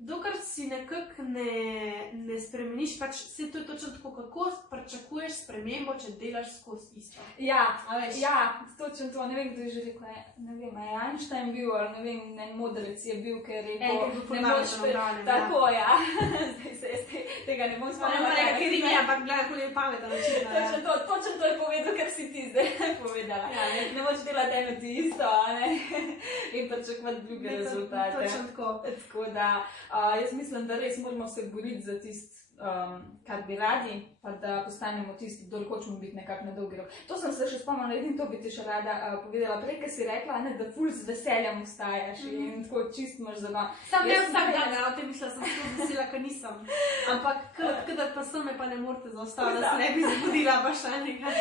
dokler si nekako ne spremeniš, pač vse to je točno tako, kako pričakuješ spremembo, če delaš skozi isto. Ja, točno to, ne vem, kdo je že rekel, ne vem, je Einstein bil, ali ne vem, en modrec je bil, ker je rekel, ne moč spremljati. Tako, ja, zdaj se jaz tega ne bom spomnila. Ne mora rekel, ker je, ampak gledaj, kako je pametno način. Točno to je povedal, kar si ti zdaj povedala. Ne moč delati eno ti isto, ne, in pričakovati druge rezultate. Točno tako. Tako da, jaz mislim, da res moramo se boriti za tisto, kar bi radi, pa da postanemo tisti, kdor hočemo biti nekako na dolgi rok. To sem se še spomnila, edin to bi ti še rada povedala prej, ker si rekla, da ful z veseljem vstajaš in tako čist imaš zagon. Sam ne vsak dan, o tem mislila sem tako vesela, ker nisem. Ampak kadar pa sem, me pa ne morate zaustaviti, da se ne bi zbudila pa še nekaj.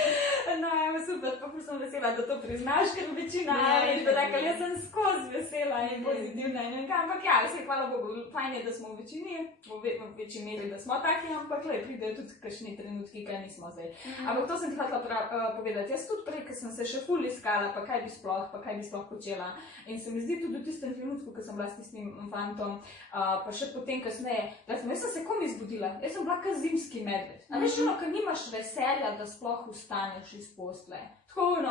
No, evo super, pa ful sem vesela, da to priznaš, ker večina je rekla, jaz sem skozi vesela in pozitivna in nekaj, ampak ja, vse hvala Bogu, fajn je, da smo v večini, v večji meri, da smo tam. taki, ampak pridejo tudi kakšni trenutki, kaj nismo zdaj. Ampak to sem ti hotela povedati. Jaz tudi prej, ko sem se še ful iskala, pa kaj bi sploh počela. In se mi zdi tudi v tistem trenutku, ko sem bila s tistim fantom, pa še potem kasneje, jaz sem se komi zbudila. Jaz sem bila kot zimski medved. A veš, ko nimaš veselja, da sploh ustaneš iz posle. Tako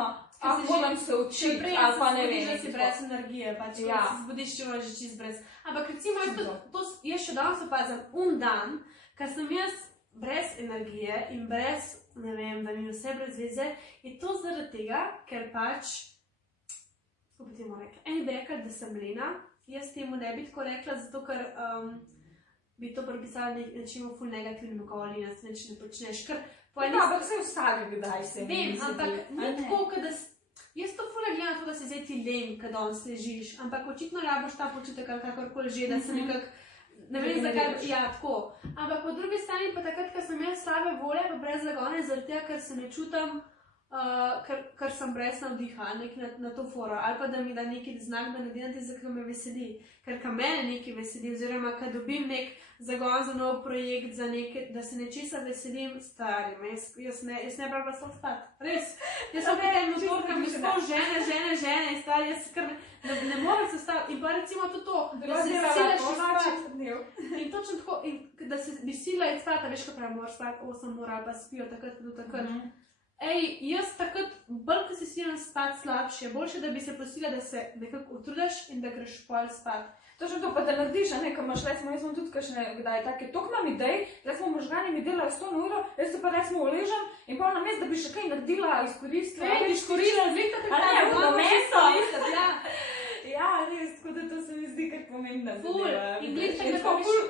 moram se učiti, ali pa ne vem. Da si brez energije, pač, ko se zbudiš, če imaš že čist brez. Ampak recimo, jaz še danes opazim dan, ko sem jaz brez energije in brez, ne vem, da mi vse brez veze, je to zaradi tega, ker pač, kako bi temu rekla, eni bi rekla, da sem lena, jaz temu ne bi tako rekla, zato ker bi to pripisala nečemu ful negativnim okolju, da se ne počneš, ker ampak se vsake kdaj se vem, ampak ni tako, da jaz to ful gledam to, da se zdaj ti len, kad danes ležiš, ampak očitno rabiš ta počutek ali kakorkoli že, da se nekako, ne vem zakaj, ja, tako. Ampak po drugi strani pa takrat, ko sem jaz slabe volje, pa brez zagone, zaradi tega, ker se ne čutim, ker sem brez navdiha na to foro, ali pa da mi da neki znak, da ne delati, zakaj me veseli. Ker ka mene nekaj veseli, oziroma kad dobim nek zagon za nov projekt, za nekaj, da se nečesa veselim, starim, jaz ne pravila sploh spati. Res, jaz sem nekaj motor, ki mi sploh žene, stari, jaz kar ne morem se staviti. In pa recimo to, da se silaš spati. In točno tako, da se bi sila je spati, veš, kaj pravi, moraš spati 8 ur ali pa spijo takrat, do takrat. Jaz takrat, bolj, ko se silam spati slabše, boljše, da bi se prosila, da se nekako utrudiš in da greš pol spati. Točno to, pa da narediš, ne, ko imaš, recimo, jaz imam tudi kakšne, kdaj take, toliko imam idej, recimo možgani mi delajo 100 uro, jaz se pa recimo uležem in pa na mesto, da bi še kaj naredila, izkoristila, zvikate, ja, res, tako da to se mi zdi kar pomembna zadeva. In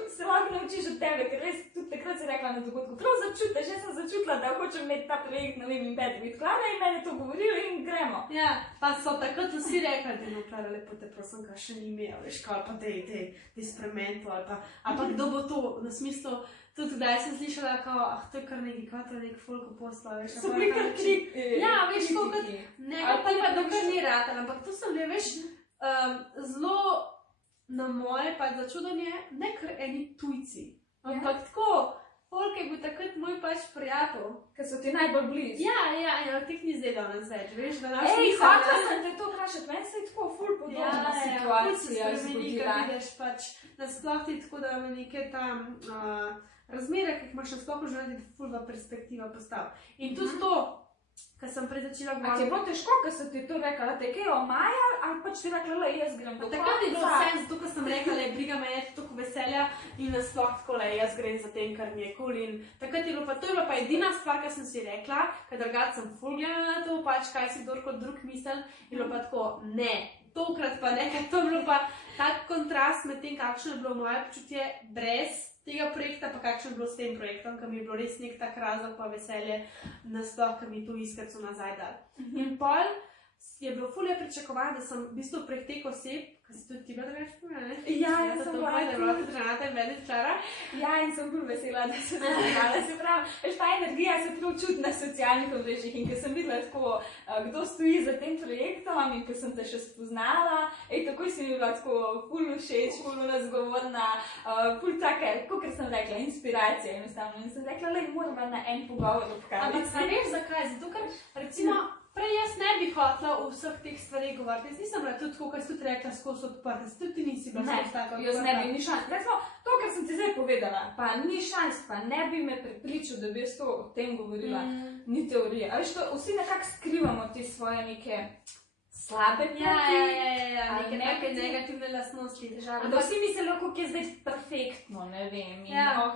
se lahko naučiš od tebe, ker res tudi takrat si rekla na dogodku, prav začutiš, jaz sem začutila, da hočem imeti ta projekt, ne vem, in 5 biti klada in meni to govorili in gremo. Ja, pa so takrat vsi rekli, da no, prav lepo te prosim, kaj še ni imel, veš, kaj pa te spremento ali pa kdo bo to, na smislu, tudi kdaj sem slišala, kao, to je kar nek folko posla, veš. So bili kar ja, veš, koliko, nekaj pa dokaj ni ratal, ampak to sem bile, veš, zelo na moje pa začudanje, ne kar eni tujci, ampak tako, folk je bil takrat moj pač prijatelj. Ker so ti najbolj blizu. Ja, teh ni zdaj danes več, veš, da naš hotla sem te to vprašati, meni se je tako ful podobna situacija zgodila. Ja, vidiš pač, da sploh ti tako, da me neke tam razmere, ki jih imaš na sploh želeti, ful v perspektiva postav. In tudi to, ko sem prej začela govoriti. A ti je bilo težko, ko so ti to rekla, da te je kaj omajal, ali pač ti rekla, le, jaz grem do konca? Takrat je bilo vse, zato ko sem rekla, le, briga me je toliko veselja in nasploh tako, le, jaz grem za tem, kar mi je cool. In takrat je bilo pa, to je bila pa edina stvar, kar sem si rekla, ker drugače sem ful gledala na to, pač kaj si kdorkoli drug misel, je bilo pa tako, ne, tokrat pa ne, ker to je bilo pa tak kontrast med tem, kakšno je bilo moje počutje brez tega projekta, pa kakšno je bilo s tem projektom, ki mi je bilo res nek tak razlog pa veselje nasploh, ki mi to iskrco nazaj dal. In pol je bilo fulje pričakovanje, da sem v bistvu prek teh oseb, ki si tudi ti bila drugače pomena, ne? Ja, jaz sem bila. Da je bila tudi Renata in Bedi včera. Ja, in sem bolj vesela, da se zavedala. Se pravi, veš, ta energija se prav čuti na socialnih omrežjih in ko sem videla tako, kdo stoji za tem projektom in ko sem te še spoznala, takoj si mi bila tako ful všeč, ful razgovorna, ful take, kakor sem rekla, inspiracija enostavno. In sem rekla, le, moramo na en pogovor obkaviti. Ampak ne veš zakaj, zato ker recimo prej jaz ne bi hotela v vseh teh stvarih govoriti. Jaz nisem bila tudi tako, kar si tudi rekla, skozi odprta. Tudi ti nisi bila skozi tako odprta. Jaz ne bi ni šans. Recimo, to, kar sem ti zdaj povedala, pa ni šans, pa ne bi me prepričal, da bi jaz to o tem govorila. Ni teorije. A veš, to vsi nekako skrivamo te svoje neke slabe poti. Ja, neke negativne lastnosti. Da vsi mislijo, kako je zdaj perfektno, ne vem,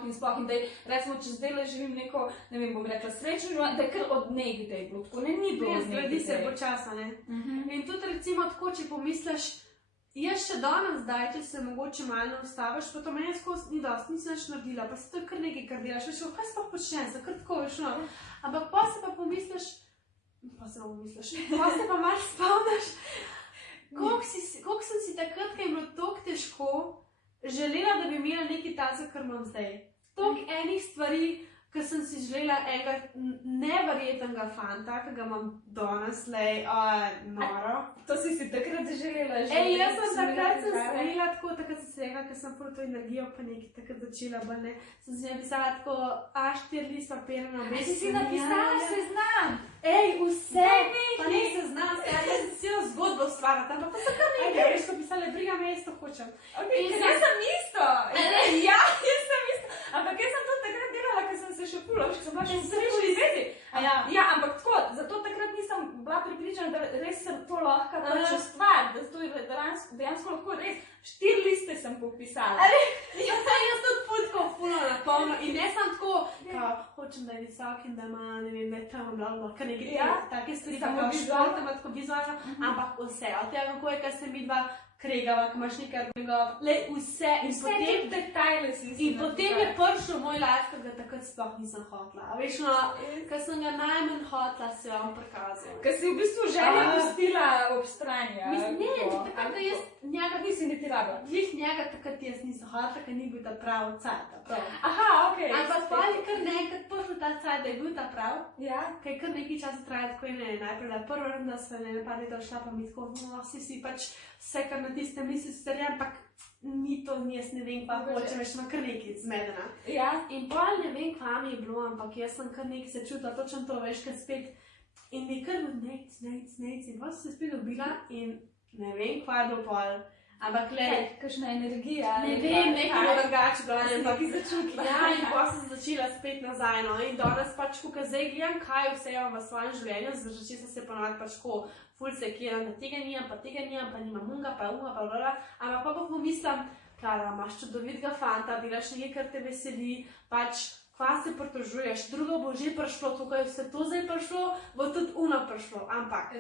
in sploh, in da recimo, če zdaj le živim neko, ne vem, bom rekla srečno, da je kar od nekdaj je bilo tako, ne, ni bilo od nekdaj. Zgradi se počasa, ne. In tudi recimo tako, če pomisliš, jaz še danes zdaj, če se mogoče malo ustaviš, pa to meni skozi ni dosti, nisem več naredila, pa si to je kar nekaj, kar delaš, veš, kaj sploh počnem, se kar tako, veš, no. Ampak pa se pa pomisliš, pa se pa malo spomniš, koliko sem si takrat, kaj je bilo toliko težko, želela, da bi imela nekaj taca, kar imam zdaj. Toliko enih stvari, ki sem si želela enega neverjetnega fanta, ki ga imam danes, noro. To si takrat želela že? Jaz sem takrat se sprejela tako, takrat sem se rekla, ker sem prvo to energijo pa nekaj takrat začela, sem si napisala tako A4 list papirja na obe. Si napisala seznam? Vse, pa ne seznam, jaz sem si jo zgodbo stvarila, ampak to so kar nekaj, veš, ko pisala, briga me, jaz to hočem. Jaz sem isto. Ja, jaz sem isto. Ampak jaz sem to takrat delala, ker sem se še pula, ker sem bila še v srečni zvezi. Ja, ampak tako, zato takrat nisem bila pripričana, da res sem to lahko pač stvar, da to je dejansko lahko res. 4 liste sem popisala. Jaz tudi putko fulo na polno in ne sem tako, hočem, da je visok in da ima, ne vem, blablabla, kar nekaj take stvari, tako športno, tako vizualno, ampak vse, od tega, kako je, kar se mi dva kregava, ko imaš nekaj drugega, vse in potem detajle si in potem je prišel moj life, ki ga takrat sploh nisem hotla. A veš, no, ker sem ga najmanj hotla, se vam prikazal. Ker si v bistvu želja pustila ob strani. Ne, takrat, da jaz njega nisi niti rabila. Njega takrat jaz nisem hotla, ker ni bil ta prav cajt. Aha, okej. Ampak pa je kar nekaj prišel ta cajt, da je bil ta prav. Ja. Ker kar nekaj časa traja tako in najprej, da prvo runda sva par leta šla, pa mi tako, si pač vse, kar na tiste misli stvari, ampak ni to, jaz ne vem, pa hočem, veš, ima kar nekaj zmedena. Ja. In pol ne vem, kva mi je bilo, ampak jaz sem kar nekaj se čutila, točno to, veš, ker spet, in mi kar nec, in pa sem se spet dobila in ne vem, kva je bilo pol. Ampak kakšna energija. Ne vem, nekaj bilo drugače danes. Nekaj začutila. Ja, in pa sem začela spet nazaj, no. In danes pač, ko zdaj gledam, kaj vse imam v svojem življenju, začela sem se ponovati pač ko ful se kiram, da tega nimam, pa nimam unga, pa blablabla. Ampak pa pomislim, Klara, imaš čudovitega fanta, delaš nekaj, kar te veseli, pač kva se pritožuješ, drugo bo že prišlo, tukaj je vse to zdaj prišlo, bo tudi uno prišlo, ampak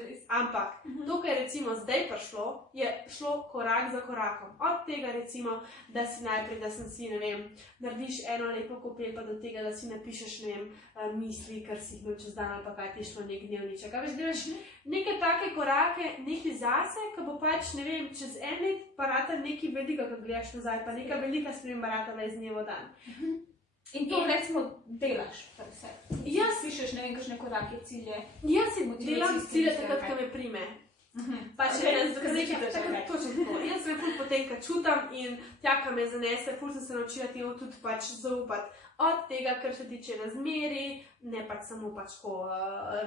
tukaj recimo zdaj prišlo, je šlo korak za korakom. Od tega recimo, da si najprej, da sem si, ne vem, narediš eno lepo kopel, pa do tega, da si napišeš, ne vem, misli, kar si jih imel čez dan, ali pa kaj ti šlo nek dnevniček. A veš, delaš neke take korake, nekaj zase, ko bo pač, ne vem, čez en let pa rata nekaj veliko, ko gledaš nazaj, pa neka velika sprememba ratala iz dneva v dan. In to recimo delaš pa vse. Jaz pišeš, ne vem, kakšne korake, cilje. Jaz si delam cilje takrat, ko me prime. Pač jaz sem ful potem, ko čutam in tja, ko me zanese, ful sem se naučila temu tudi pač zaupati. Od tega, kar se tiče razmeri, ne pač samo pač ko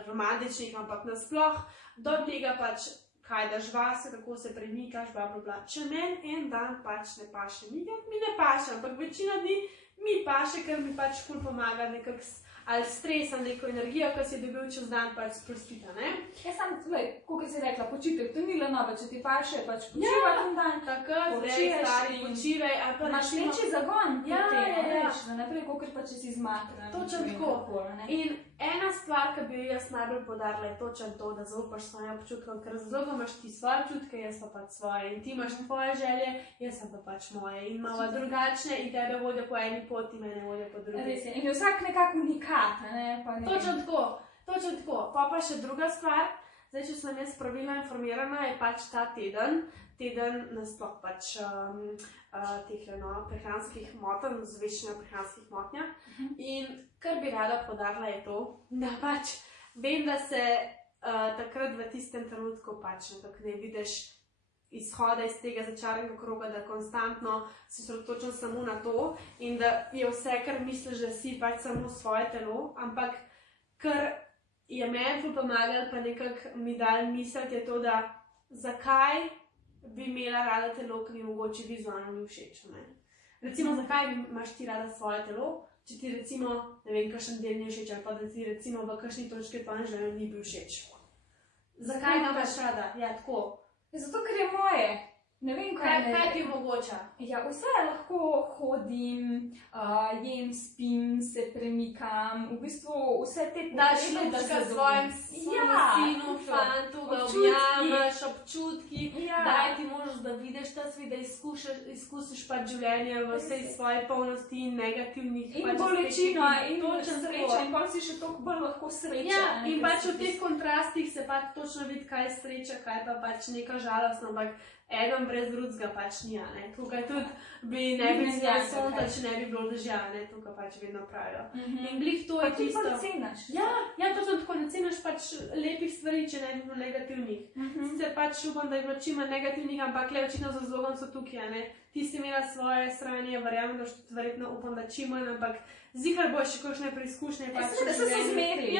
romantičnih, ampak nasploh, do tega pač kaj daš vase, kako se premikaš, blablabla. Če meni en dan pač ne paše, mi ne paše, ampak večina dni mi paše, ker mi pač ful pomaga nekak ali stres, ali neko energijo, ko si dobil čez dan pač sprostita, ne? Jaz sem, kako si rekla, počitek, to ni lenoba, če ti paše, pač počivaj ten dan, počivaj, ali pa imaš večji zagon potem, naprej, kakor pa če si zmatran. Točno tako. In ena stvar, ki bi jo jaz najbolj podarila, je točno to, da zaupaš svojim občutkom, ker razlogo imaš ti svoje občutke, jaz pa pač svoje. In ti imaš tvoje želje, jaz pa pač moje. In malo drugačne in tebe vodijo po eni poti, mene vodijo po drugi. Res je. In je vsak nekako unikat, ne? Točno tako. Pa še druga stvar, zdaj, če sem jaz pravilno informirana, je pač ta teden nasploh pač teh prehranskih motenj, zvečanja prehranskih motnjah. In kar bi rada podarila je to, da pač vem, da se takrat v tistem trenutku pač nekako ne vidiš izhoda iz tega začaranega kroga, da konstantno se osredotočam samo na to in da je vse, kar misliš, da si pač samo svoje telo, ampak kar je meni ful pomagalo, pa nekako mi dal misliti je to, da zakaj bi imela rada telo, ki mi mogoče vizualno ni všeč. Recimo, zakaj imaš ti rada svoje telo, če ti recimo, ne vem, kakšen del ni všeč, ali pa da ti recimo v kakšni točki tvojem življenju ni bil všeč. Zakaj ga imaš rada? Ja, tako. Zato, ker je moje. Ne vem, kaj ti omogoča? Ja, vse lahko hodim, jem, spim, se premikam, v bistvu vse te potrebe, da se svojim sinu, fantu, ga objamaš, občutki, daj ti možnost, da vidiš ta svet, da izkusiš pač življenje v vsej svoji polnosti in negativnih in bolečino in sreča in bolj si še toliko bolj lahko sreča. Ja, in pač v teh kontrastih se pač točno vidi, kaj je sreča, kaj pa pač neka žalost, ampak eden brez drugega pač ni, ne. Tukaj tudi bi ne bi sonca, če ne bi bilo dežja, ne, tukaj pač vedno pravijo. In glih to je tisto. Pa ti pa ne cenaš. Ja, to sem tako, ne cenaš pač lepih stvari, če ne bi bilo negativnih. Sicer pač upam, da je bilo čim manj negativnih, ampak le očitno z razlogom so tukaj, ne. Ti si imela svoje stranje, verjamem, da verjetno upam, da čim manj, ampak zihar boš še kakšne preizkušnje. Da se so zmeri.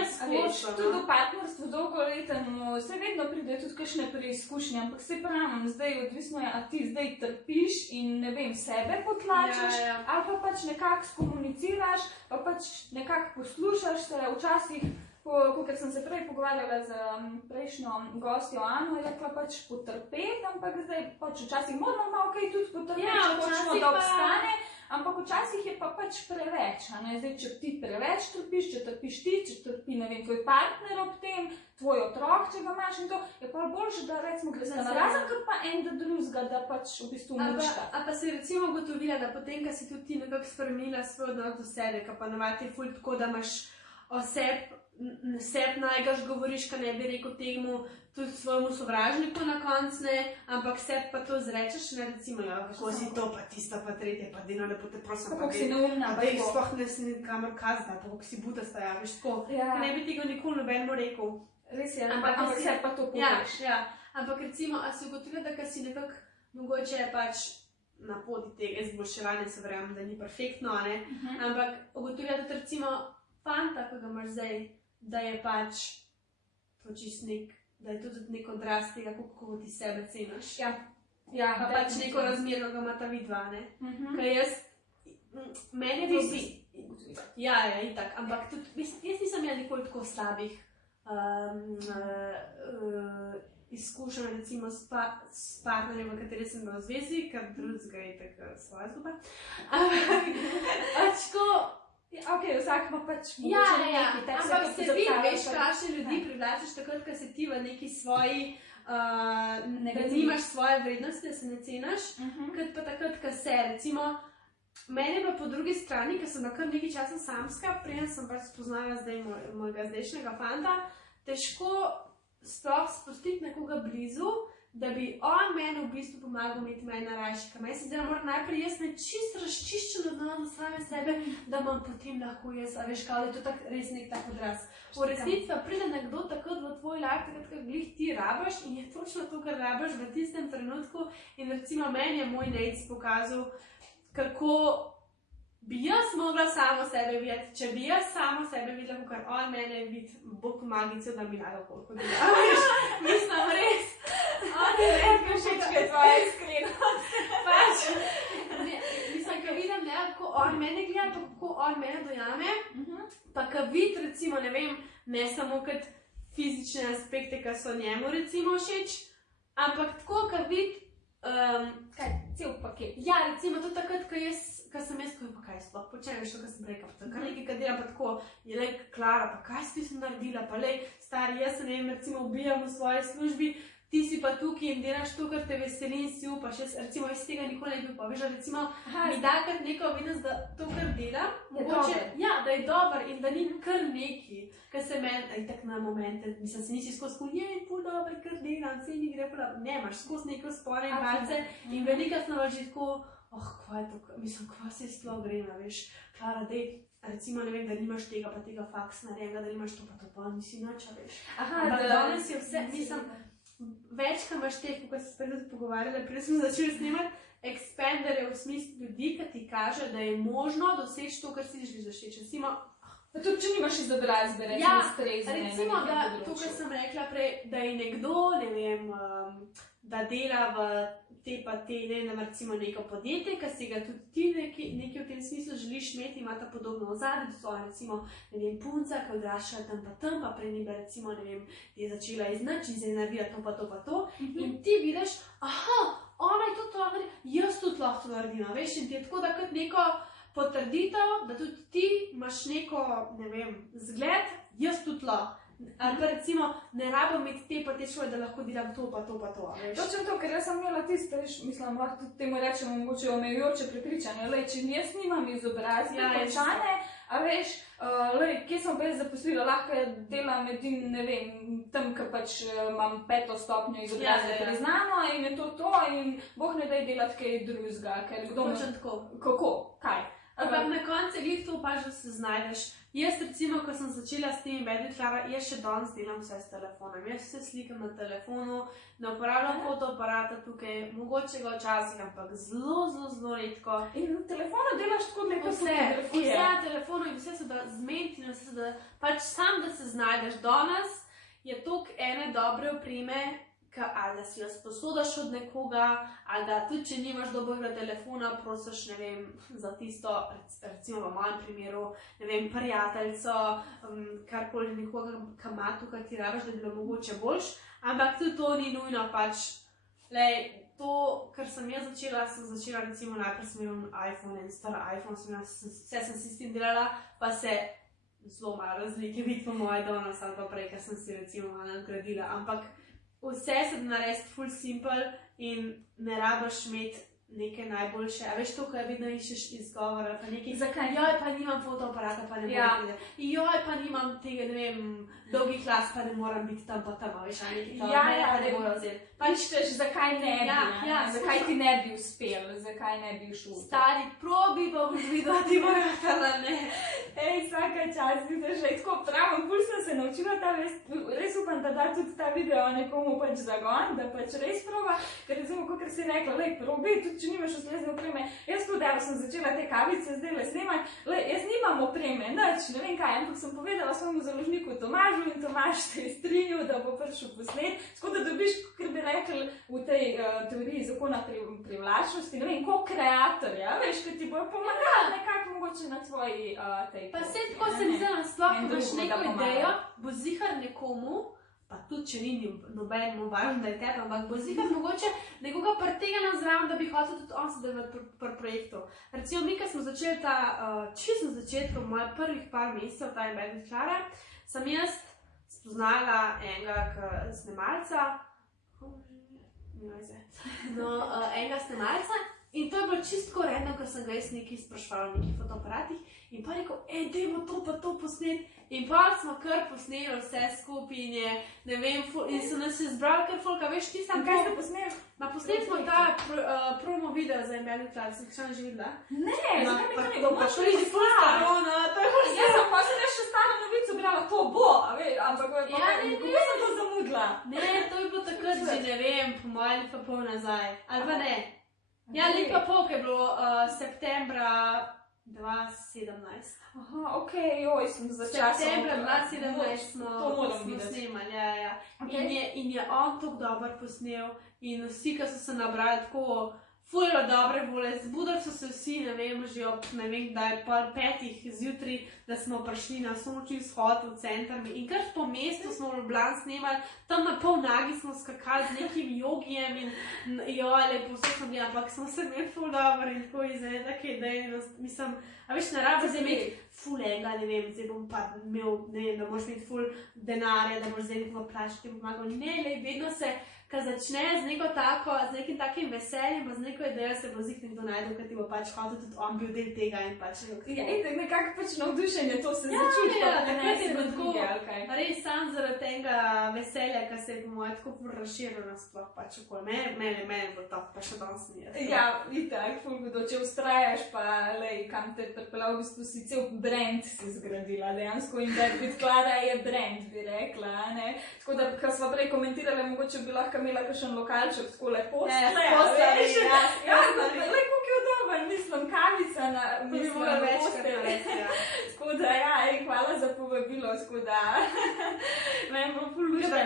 Tudi v partnerstvu dolgoletnemu se vedno pride tudi kakšne preizkušnje, ampak se pravim, zdaj odvisno je, a ti zdaj trpiš in ne vem, sebe potlačaš, ali pa pač nekako skomuniciraš, pa pač nekako poslušaš se, včasih, kot sem se prej pogovarjala z prejšnjo gostjo Ano, je rekla pač potrpeti, ampak zdaj pač včasih moramo malo kaj tudi potrpeti, če hočemo, da obstane, ampak včasih je pa pač preveč, ne? Zdaj, če ti preveč trpiš, če trpiš ti, če trpi, ne vem, tvoj partner ob tem, tvoj otrok, če ga imaš in to, je pa boljše, da recimo greš na razen, kot pa en da drugega, da pač v bistvu mučka. A pa si recimo ugotovila, da potem, ko si tudi ti nekako spremenila svoj odnos do sebe, ko pa navadi je ful tako, da imaš o sebi najgaš govoriš, ka ne bi rekel temu tudi svojemu sovražniku na konc, ne, ampak sebi pa to zrečeš, ne, recimo, ja, kako si to, pa tisto, pa tretje, pa deno lepo te prosim, pa si neumna, pa jih sploh ne si kamor kazna, pa kako si butasta, ja, veš, tako, ne bi tega nikoli nobenemu rekel. Res je, ampak sebi pa to poveš. Ja, ampak recimo, a si ugotovila, da ka si nekako mogoče pač na poti tega izboljševanja, se verjamem, da ni perfektno, ne, ampak ugotovila, da recimo fanta, ko ga imaš zdaj, da je pač to čist nek, da je to tudi nek odraz tega, kako ti sebe ceniš. Ja, pa pač neko razmerno ga imata vidva, ne. Kaj jaz, meni bi si, ja, itak, ampak tudi, jaz nisem imela nikoli tako slabih izkušenj, recimo s partnerjem, v kateri sem bila v zvezi, ker drugega je tako svoja zgodba. Pačko, ok, vsak ima pač mogoče nekaj, ampak se vi, veš, kakšne ljudi privlačiš takrat, ko se ti v neki svoji, da nimaš svoje vrednosti, da se ne cenaš, kot pa takrat, ko se, recimo, mene pa po drugi strani, ko sem kar nekaj časa samska, preden sem pač spoznala zdaj mojega zdajšnjega fanta, težko sploh spustiti nekoga blizu, da bi on meni v bistvu pomagal imeti meni narajši, ker meni se zdi, da moram najprej jaz čisto razčiščeno odnos do same sebe, da imam potem lahko jaz, a veš, kao, da je to res nek tak odraz. V resnici pa pride nekdo takrat v tvoj life, takrat, ko glih ti rabaš in je točno to, kar rabaš v tistem trenutku in recimo meni je moj nejc pokazal, kako bi jaz mogla samo sebe videti, če bi jaz samo sebe videla, kar on mene vidi, bog magico, da mi nada koliko dela. Mislim, res. On je redko všečke tvoje iskrenost. Pač, mislim, ko vidim, ne, kako on mene gleda, pa kako on mene dojame, pa ko vidi, recimo, ne vem, ne samo kot fizične aspekte, ki so njemu, recimo, všeč, ampak tako, ko vidi, kaj, cel paket. Ja, recimo, to takrat, ko sem jaz, pa kaj sploh počnem, veš to, ko sem rekla, pa kar nekaj, kad delam, pa tako, je lej, Klara, pa kaj si sem naredila, pa lej, stari, jaz se ne vem, recimo, ubijam v svoji službi, ti si pa tukaj in delaš to, kar te veseli in si upaš, jaz, recimo, iz tega nikoli ne bi poveš, recimo, mi da kar neko vidnost, da to, kar delam, mogoče, ja, da je dober in da ni kar neki, ker se meni, tak na momente, mislim, se nisi skozi je pol dober, kar delam, se ni gre pol, ne, imaš skozi neko spore in palce in velikrat smo že tako, kva je to, mislim, kva se sploh grema, veš, Klara, dej, recimo, ne vem, da nimaš tega pa tega faksa narejenega, da nimaš to pa nisi nača, veš. Ampak danes je vse, mislim, več, ko imaš teh, ko se spet tudi pogovarjala, prej smo začeli snimati, expanderje v smislu ljudi, ki ti kaže, da je možno doseči to, kar si želiš doseči. Recimo, pa tudi, če nimaš izobrazbe, recimo, strezne. Ja, recimo, da to, kar sem rekla prej, da je nekdo, ne vem, da dela v te pa te, ne vem, recimo neko podjetje, ki si ga tudi ti nekaj v tem smislu želiš imeti, ima ta podobno ozadje, to so recimo, ne vem, punca, ki odrašča tam, pa prej ni bila recimo, ne vem, je začela iz nič in zdaj naredila to pa to in ti vidiš, aha, ona je to naredila, jaz tudi lahko to naredim, veš, in ti je tako, da kot neko potrditev, da tudi ti imaš neko, ne vem, zgled, jaz tudi lahko. Ali pa recimo, ne rabim imeti te pa te šole, da lahko delam to pa to, veš. Točno to, ker jaz sem imela tiste, mislim, lahko tudi temu rečemo mogoče omejujoče prepričanje, če jaz nimam izobrazbe, počane, A veš, kje sem pa jaz zaposlila, lahko delam edin, ne vem, tam, ker pač imam 5. stopnjo izobrazbe priznano in je to in boh ne daj delati kaj drugega, ker kdo Počem tako. Kako? Kaj? Ampak na koncu je glih to pač, da se znajdeš. Jaz recimo, ko sem začela s temi mediklara, jaz še danes delam vse s telefonom. Jaz vse slikam na telefonu, ne uporabljam fotoaparata tukaj, mogoče ga včasih, ampak zelo redko. In na telefonu delaš tako neko vse na telefonu in vse se da zmeniti in vse se da, pač sam, da se znajdeš. Danes je toliko ene dobre opreme, ali da si jo sposodaš od nekoga, ali da tudi, če nimaš dobrega telefona, prosiš, ne vem, za tisto, recimo v mojem primeru, ne vem, prijateljco, karkoli nekoga, ki ima tukaj ti rabiš, da bi bilo mogoče boljš, ampak tudi to ni nujno, pač, to, kar sem jaz začela, recimo najprej sem imel iPhone in star iPhone, vse sem si s tem delala, pa se zelo malo razlike vidi po moje danes, ali pa prej, ker sem si recimo malo nadgradila, ampak vse se da narediti ful simple in ne rabiš imeti neke najboljše. A veš to, ko je vedno iščeš izgovor, pa nekaj, zakaj? Joj, pa nimam fotoaparata, pa ne morem videti. Joj, pa nimam tega, ne vem, dolgih las, pa ne moram biti tam pa tam, veš, a nekaj to, pa ne moram vzeti. Iščeš, zakaj ne bi, zakaj ti ne bi uspel, zakaj ne bi šel. Stari, probi, pa boš videla, ti morajo tala, ne. Vsaka čas, vidiš, že tako pravim, ful sem se naučila ta res upam, da tudi ta video nekomu pač zagon, da pač res proba, ker recimo, kakor si rekla, probi, tudi če nimaš ustrezne opreme, jaz tudi, sem začela te kavice zdaj snemati, jaz nimam opreme, nič, ne vem kaj, ampak sem povedala svojemu založniku Tomažu in Tomaž te je strinjal, da bo prišel posnet, tako da dobiš, ker bi rekli v tej teoriji zakona privlačnosti, ne vem, ko kreatorja, veš, ker ti bojo pomagali nekako mogoče na tvoji tej. Pa se tako se mi zdaj nasploh, ko imaš neko idejo, bo zihar nekomu, pa tudi, če ni nobenemu važno, da je tebe, ampak bo zihar mogoče nekoga pretegala zraven, da bi hotel tudi on sodelovati pri projektu. Recimo, mi, ko smo začeli čisto na začetku, mojih prvih par mesecev, ta Embedded Clara, sem jaz spoznala enega snemalca, enega snemalca, in to je bilo čisto redno, ko sem ga jaz nekaj spraševala v nekih fotoaparatih in pa rekel, dajmo to pa to posnet. In pa smo kar posneli vse skupaj in je, ne vem, in so nas izbrali kar folk, a veš, ti sam... Kaj ste posneli? Posneli smo ta promo video za Embedded Clara, si še že videla? Ne, zakaj mi to ne bomo? Pa šli si ful starona, to je ful starona. Jaz sem pa se še stano novico brala, to bo, ampak kako sem to zamudila? Ne, to je bilo takrat že, ne vem, po mojem ali pa pol nazaj, ali pa ne. Ja, let pa pol, ki je bilo septembra 2017. Aha, okej, joj, sem začasno. Septembra 2017 smo snemali, ja. In je on tako dober posnel in vsi, ki so se nabrali tako ful dobre volje, zbudili so se vsi, ne vem, že ob, ne vem, kdaj, pol 5 zjutraj, da smo prišli na sončni vzhod v center in kar po mestu smo v Ljubljani snemali, tam na pol nagi smo skakali z nekim jogijem in lepo vse smo bili, ampak smo se imeli ful dobro in tako izvedeli, tako idejnost, mislim, a veš, ne rabi zdaj imeti ful enega, ne vem, zdaj bom pa imel, ne vem, da moraš imeti ful denarja, da moraš zdaj nekoga plačati in pomagal, ne, vedno se, ko začne z neko tako, z nekim takim veseljem, pa z neko idejo se bo zih nekdo najdel, ker ti bo pač hotel tudi on bil del tega in pač nekako. Ja, in nekako pač navdušenje, to se začuti. Ja, takrat je bilo tako, res sam zaradi tega veselja, ker se je po moje tako razširilo nasploh pač okoli. Mene bo to, pa še danes mi je. Ja, itak, ful hudo, če ustrajaš, pa kam te pripeljal, v bistvu si cel brand si zgradila, dejansko Embedded Clara je brand, bi rekla, ne? Tako da, ko smo prej komentirali, mogoče bi lahko imela kakšen lokalček, tako lepo veš? Ja, kako je dober, mislim, kavica na postelji. Tako da, hvala za povabilo, tako da, meni bo ful lušno.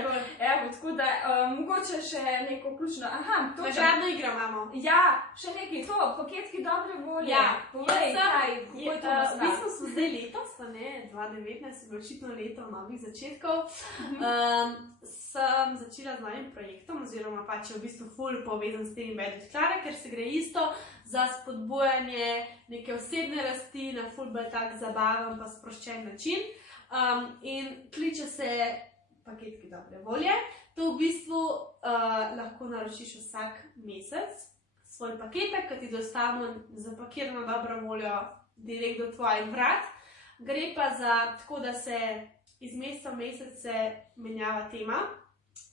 Evo, tako da, mogoče še neko ključno, Nagradno igro imamo. Ja, še nekaj, to, paketki dobre volje. Ja, povej, kaj, kako je to nastalo? V bistvu smo zdaj letos, 2019 je bilo očitno leto novih začetkov, sem začela z novim projektom, oziroma pač je v bistvu ful povezan s temi Embedded Clara, ker se gre isto za spodbujanje neke osebne rasti na ful bolj tak zabaven pa sproščen način. In kliče se paketki dobre volje. To v bistvu lahko naročiš vsak mesec svoj paketek, ki ti dostavimo zapakirano dobro voljo direkt do tvojih vrat. Gre pa za tako, da se iz meseca v mesec menjava tema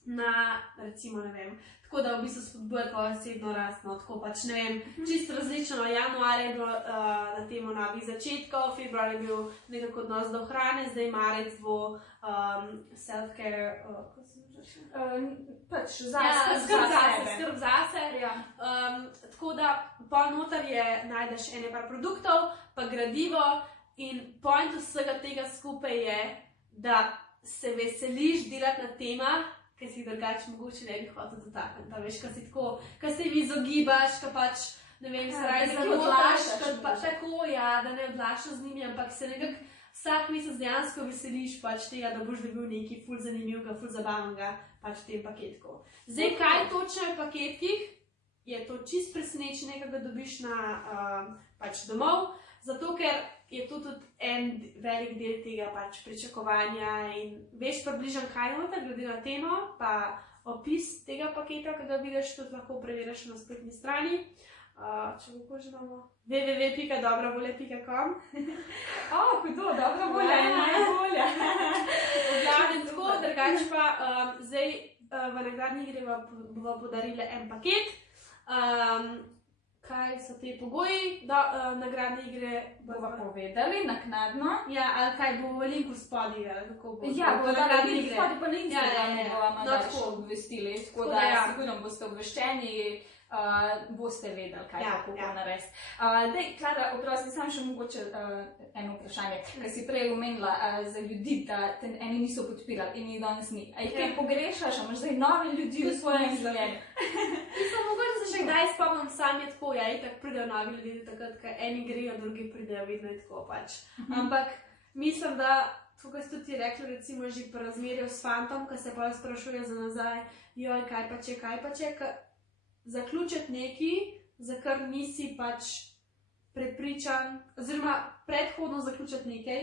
na, recimo, ne vem, tako da v bistvu spodbuja tvojo osebno rast, no, tako pač, ne vem, čisto različno. Januar je bilo na temo novih začetkov, februar je bil nekako odnos do hrane, zdaj marec bo self-care, kako se že? Pač skrb zase. Tako da pa noter najdeš ene par produktov, pa gradivo in point vsega tega skupaj je, da se veseliš delati na temah, ki si drugače mogoče ne bi hotel dotakniti. Veš, ko se jim izogibaš, ko pač, ne vem, se raje ne odlašaš, tako, ja, da ne odlašaš z njimi, ampak se nekako vsak mesec dejansko veseliš pač tega, da boš dobil nekaj ful zanimivega, ful zabavnega pač v tem paketku. Zdaj, kaj točno je v paketkih, je to čist presenečenje, ko ga dobiš pač domov, zato ker je to tudi en velik del tega pač pričakovanja in veš približno kaj noter, glede na temo, pa opis tega paketa, ki ga vidiš, tudi lahko preveriš na spletni strani. Če kako že imamo? www.dobravolja.com Hudo, dobra volja je najbolja. V glavnem tako, drugače pa zdaj v nagradni igri bova podarila en paket. Kaj so te pogoji, da nagradne igre bova povedali naknadno. Ja, ali kaj bo v linku spodaj, ali kako bo? Ja, bo nagradne igre. Spodaj pa na Instagramu bova malo še obvestili, tako da sigurno boste obveščeni, boste vedeli, kaj kako bo narediti. Dej, Klara, oprosti, sam še mogoče eno vprašanje, ker si prej omenila za ljudi, da te eni niso podpirali in jih danes ni. A jih kaj pogrešaš, a imaš zdaj nove ljudi v svojem življenju? Mogoče se še kdaj spomnim, sam je tako, ja, itak pridejo novi ljudi, takrat, ko eni grejo, drugi pridejo, vedno je tako pač. Ampak mislim, da, tako kot ste ti rekli, recimo že po razmerju s fantom, ko se pa sprašuje za nazaj, joj, kaj pa če, zaključiti nekaj, za kar nisi pač prepričan, oziroma predhodno zaključiti nekaj,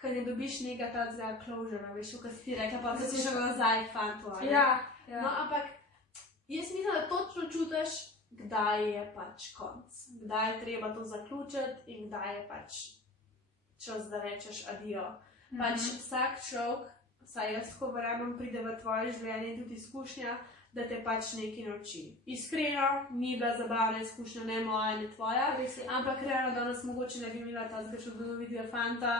ker ne dobiš nekaj tazga closure, veš, ko si ti rekla, pa da si še nazaj fantu. Ja. No, ampak jaz mislim, da točno čutiš, kdaj je pač konc, kdaj je treba to zaključiti in kdaj je pač čas, da rečeš adijo. Pač vsak človek, saj jaz tako verjamem, pride v tvoje življenje in tudi izkušnja, da te pač nekaj nauči. Iskreno, ni bila zabavna izkušnja, ne moja, ne tvoja, ampak realno danes mogoče ne bi imela ta čudovitega fanta,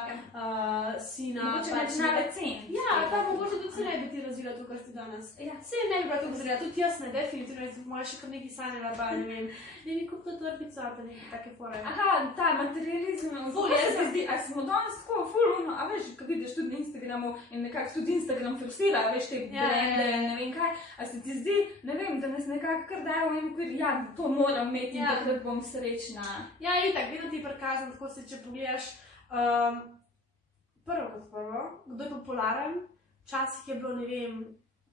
sina. Mogoče ne bi znala cen. Ja, pa mogoče tudi se ne bi ti razvila to, kar si danes. Se ne bi bila tako zrela, tudi jaz ne, definitivno, jaz bi moja še kar nekaj sanjala, pa ne vem, ne bi kupila torbico, pa nekaj take fore. Aha, ta materializem, ful, jaz se zdi, a smo danes tako ful, a veš, ko vidiš tudi na Instagramu in nekako tudi Instagram forsira, veš, te brende, ne vem kaj, a se ti zdi, ne vem, da nas nekako kar dajo in ja, to moram imeti in takrat bom srečna. Ja, itak, vedno ti prikazam, tako se, če pogledaš, prvo kot prvo, kdo je popularen, včasih je bilo, ne vem,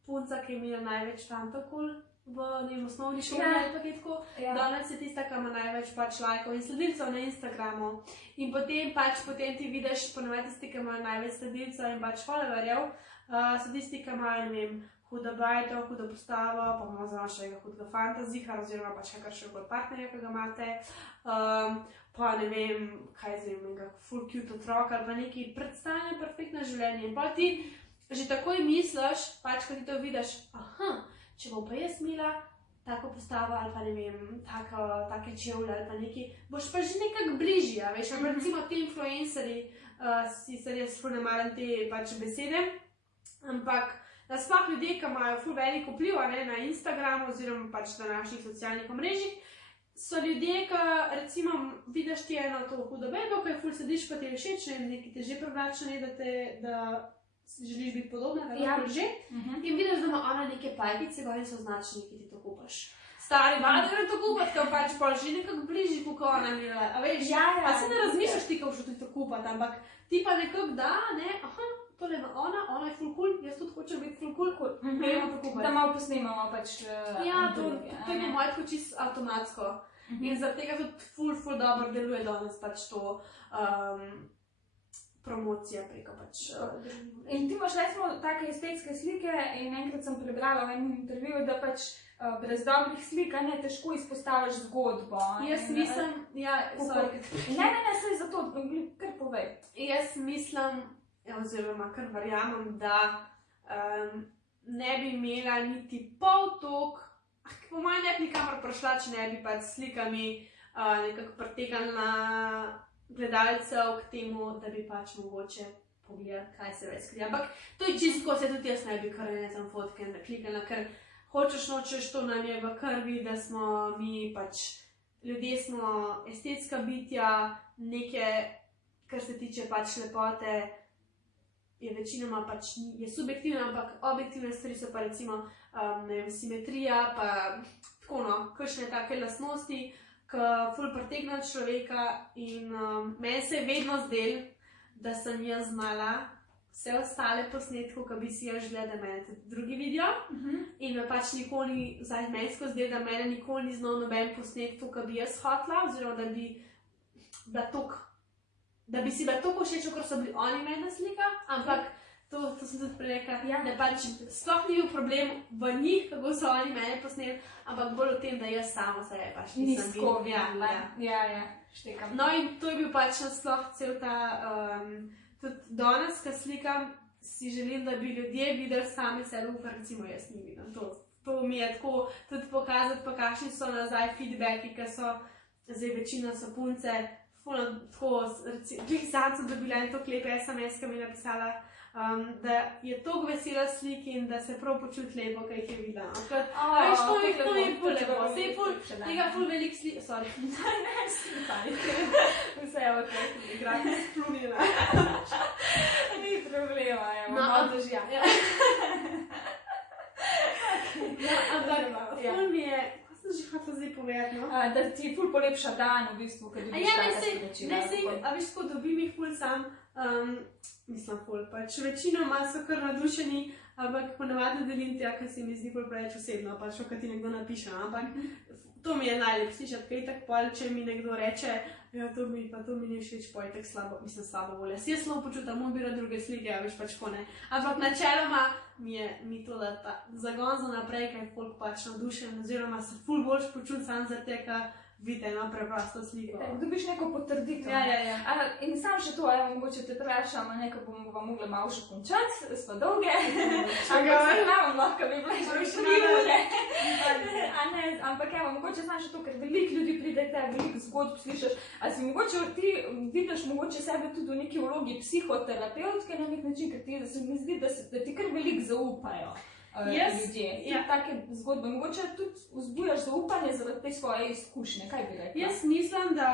punca, ki je imela največ fantov kul v osnovni šoli ali pa tako, danes je tista, ki ima največ pač lajkov in sledilcev na Instagramu. In potem ti vidiš, ponovadi tisti, ki imajo največ sledilcev in pač followerjev, so tisti, ki imajo, ne vem, huda bajto, huda postavo, pa imamo zelo še hudega fantazija, oziroma pač kakor še kot partnerja, ki ga imate, pa ne vem, kaj zdaj imam, full cute otrok ali pa neki predstavljanje perfektno življenje. In pa ti že takoj misliš, pač, ko ti to vidiš, če bom pa jaz imela tako postavo ali pa ne vem, take čevlje ali pa neki, boš pa že nekako bližje, veš, recimo ti influencerji, sicer jaz ful ne maram te pač besede, ampak nasploh ljudje, ki imajo ful velik vpliv na Instagramu oziroma pač na naših socialnih omrežjih, so ljudje, ki recimo vidiš ti eno to hudo bebo, ki ful sediš pa ti je všeč, nekaj te že privlača, da želiš biti podobna, kako že, in vidiš, da ima ona neke pajkice, gori so značni, ki ti to kupaš. Stari, malo ne to kupati, ker pač pa že nekako bližji, kako ona imela, a veš, pa se ne razmišljaš ti, kako šel ti to kupati, ampak ti pa nekako da, ne, tole ima ona je full cool, jaz tudi hočem biti full cool, gremo to kupati. Da malo posnemamo pač to je moje tako čisto avtomatsko. In zaradi tega tudi ful dobro deluje danes pač to promocija preko pač. In ti imaš recimo take estetske slike in enkrat sem prebrala v enem intervjuju, da pač brez dobrih slik ne težko izpostaviš zgodbo. Jaz mislim, Ne, saj zato, kar povej. Jaz mislim, oziroma kar verjamem, da ne bi imela niti pol tok, po mojem ne bi nikamor prišla, če ne bi pač slikami nekako pritegnila gledalcev k temu, da bi pač mogoče pogledati, kaj se več skrije. Ampak to je čisto, se tudi jaz ne bi kar ne tam fotke naklikala, ker hočeš nočeš, to nam je v krvi, da smo mi pač, ljudje smo estetska bitja, neke, kar se tiče pač lepote, je večinoma pač, je subjektivna, ampak objektivne stvari so pa recimo, ne vem, simetrija, pa tako no, kakšne take lastnosti, ki ful pritegnejo človeka in meni se je vedno zdel, da sem jaz znala vse ostale posnetke, ki bi si jaz želela, da mene tudi drugi vidijo. In me pač nikoli, zdaj meni se zdel, da mene nikoli ni znal noben posnetku, ki bi jaz hotela, oziroma da bi bila toliko, da bi si bila toliko všeč, ker so bili oni meni na slikah, ampak to sem tudi prej rekla, da pač sploh ni bil problem v njih, kako so oni mene posneli, ampak bolj v tem, da jaz sama sebe pač nisem bila. Ja, štekam. No in to je bil pač nasploh cel ta, tudi danes, ko slikam, si želim, da bi ljudje videli sami sebe, kar recimo jaz ni vidim. To mi je tako tudi pokazati, pa kakšni so nazaj feedbacki, ki so, zdaj večina so punce, tako, glih zadnj sem dobila en tok lepe SMS, ki mi je napisala, da je toliko vesela slik in da se prav počuti lepo, kaj jih je videla. Veš, to je ful lepo, se je tega ful velik slik, sorry. Ne, slipaj. Vse je ok, igrati splunila. Ni problema, malo držja. No, ampak ful mi je, kaj sem že hotela zdaj povedati, no? Da ti ful polepša dan, v bistvu, kad dobiš taka sporočila. A veš, ko dobim jih ful sam, mislim ful, pač večinoma so kar nadušeni, ampak ponavadi delim tja, ker se mi zdi ful preveč osebno, pač o ti nekdo napiše, ampak to mi je najlepše slišati, kaj tak pol, če mi nekdo reče, ja, to mi ni všeč, pa je tak slabo, mislim slabo volja. Si jaz slabo počutam, moram druge slike, a veš pač ko ne. Ampak načeloma mi to da zagon za naprej, kaj folk pač navdušen, oziroma se ful boljš počuti sam za te, ka vidite eno preprosto sliko. Dobiš neko potrditev. Ja. In sam še to, mogoče te vprašam, nekaj bomo mogli malo še končati, smo dolge. Ampak se imamo lahko, bi bile že 3 ure. Ampak mogoče znam še to, ker veliko ljudi pride te, veliko zgodb slišaš. A si mogoče ti vidiš mogoče sebe tudi v neki vlogi psihoterapevtke na nek način, ker se mi zdi, da ti kar veliko zaupajo. Ljudje. Take zgodbe. Mogoče tudi vzbujaš zaupanje zaradi te svoje izkušnje. Kaj bi rekla? Jaz mislim, da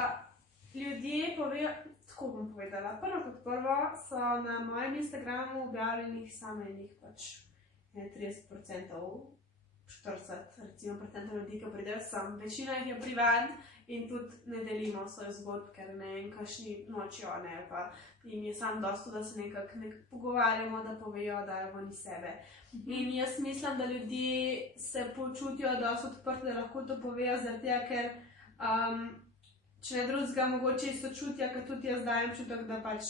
ljudje povejo, tako bom povedala. Prvo kot prvo so na mojem Instagramu objavljenih samo enih pač 30%, 40% recimo procentov ljudi, ki pridejo sem. Večina jih je privat in tudi ne delimo svoje zgodb, ker ne vem, kakšni nočijo, ne, pa jim je sam dosto, da se nekako pogovarjamo, da povejo, da je oni sebe. In jaz mislim, da ljudje se počutijo dosti odprti, da lahko to povejo, zaradi tega, ker če ne drugega mogoče istočutja, ker tudi jaz dajem čutek, da pač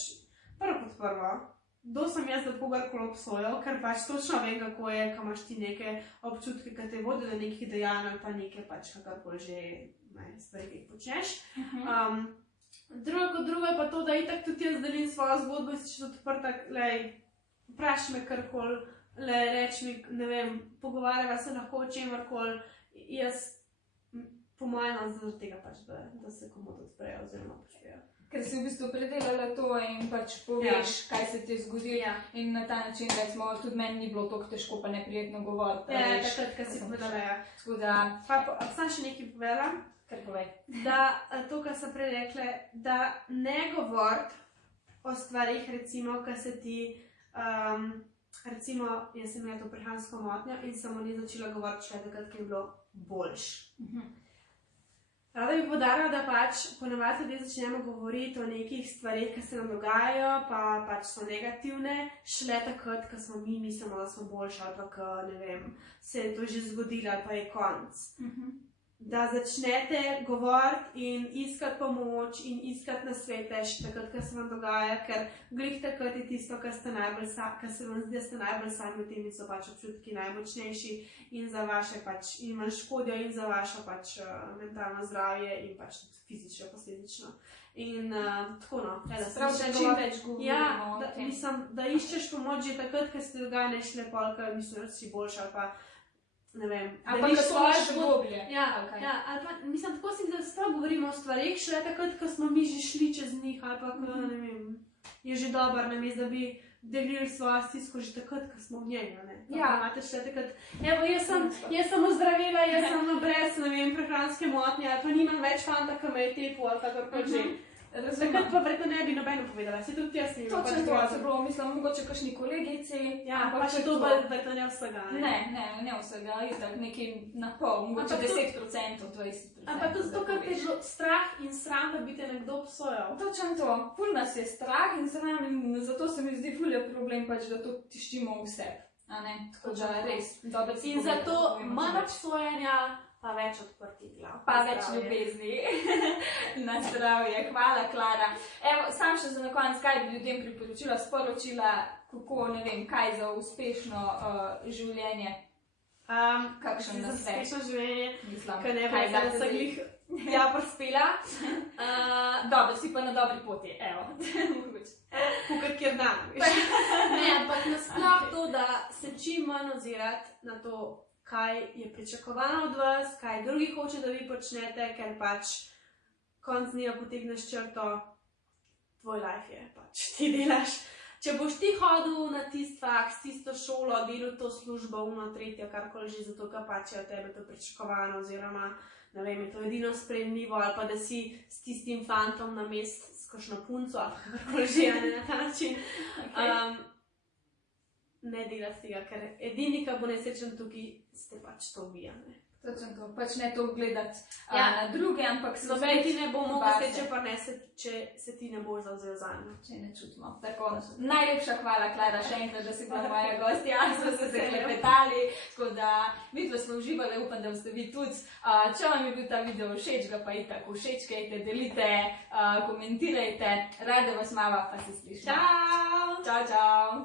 prvo kot prvo, kdo sem jaz, da kogarkoli obsojal, ker pač točno vem, kako je, ko imaš ti neke občutke, ki te vodijo do nekih dejanj ali pa neke pač kakorkoli že stvari, ki jih počneš. Drugo kot drugo je pa to, da itak tudi jaz delim svojo zgodbo in se čisto odprta, vprašaj me karkoli, reč mi, ne vem, pogovarjava se lahko o čemarkoli, jaz po mojem zaradi tega pač, da se komu to odprejo oziroma počejo. Ker si v bistvu predelala to in pač poveš, kaj se ti zgodi in na ta način, recimo, tudi meni ni bilo toliko težko pa neprijetno govoriti. Takrat, ko si povedala, Sam še nekaj povedala. Kar povej. Da to, kar sem prej rekla, da ne govoriti o stvarih, recimo, ko se ti, recimo, jaz sem imela to prehransko motnjo in sem o njej začela govoriti šele takrat, ko je bilo boljš. Rada bi poudarila, da pač ponavadi ljudje začnemo govoriti o nekih stvarih, ki se nam dogajajo, pa pač so negativne, šele takrat, ko smo mi mislimo, da smo boljši ali pa, ko, ne vem, se je to že zgodilo ali pa je konc. da začnete govoriti in iskati pomoč in iskati nasvete, takrat, kar se vam dogaja, ker glih takrat je tisto, kar se vam zdi, da ste najbolj sami v tem in so pač občutki najmočnejši in za vaše pač in vam škodijo in za vaše pač mentalno zdravje in pač tudi fizično posledično. In tako no, da se čim več govorimo o tem. Mislim, da iščeš pomoč že takrat, ker se dogaja nešle polka, mislim, da si boljša ali pa ne vem, ali pa da svoje globlje. Ja, ali pa, mislim, tako si, da sploh govorimo o stvarih, šele takrat, ko smo mi že šli čez njih, ali pa, ne vem, je že dober, namesto da bi delili svojo stisko že takrat, ko smo v njej, ne? Ja. Imate šele takrat, evo, jaz sem ozdravila, jaz sem brez, ne vem, prehranske motnje, ali pa nimam več fanta, ki me je tepu, ali kakorkoli že. Takrat pa verjetno ne bi nobeno povedala, se tudi jaz nimam. Točno to, se pravi, mislim, mogoče kakšni kolegici. Ja, pa še to verjetno ne vsega, ne? Ne vsega, itak nekaj na pol, mogoče 10%, 20%. Ampak to zato, ker te je strah in sram, da bi te nekdo obsojal. Točno to, ful nas je strah in sram in zato se mi zdi ful je problem pač, da to tiščimo v sebi, a ne? Tako da res, dobro si in zato manj obsojanja, pa več odprtih glav. Pa več ljubezni na zdravje. Hvala, Klara. Evo, sam še za na konec, kaj bi ljudem priporočila, sporočila, kako, ne vem, kaj za uspešno življenje? Kakšen nasvet? Za uspešno življenje, mislim, kaj ne vem, da se glih ja prospela. Dobro, si pa na dobri poti, evo. Kukaj kjer dan, veš. Ne, ampak nasploh to, da se čim manj ozirati na to, kaj je pričakovano od vas, kaj drugi hoče, da vi počnete, ker pač konc dneva potegneš črto, tvoj life je pač, ti delaš. Če boš ti hodil na tisti faks, tisto šolo, delal to službo, tretje, karkoli že, zato ker pač je od tebe to pričakovano, oziroma, ne vem, je to edino sprejemljivo, ali pa da si s tistim fantom na mest s kakšno punco, ali pa karkoli že, ne na ta način. Ne delati tega, ker edini, ki bo nesrečen tukaj, ste pač to vi, ne? Točno to, pač ne to gledati na druge, ampak se zopet ti ne bo mogel seče, pa ne če se ti ne bo zavzel za njo. Če ne čutimo. Tako, najlepša hvala, Klara, še enkrat, da si bila moja gostja, smo se klepetali, tako da vidva smo uživali, upam, da boste vi tudi. Če vam je bil ta video všeč, ga pa itak všečkajte, delite, komentirajte, rada vas mava, pa se slišimo. Čau! Čau, čau!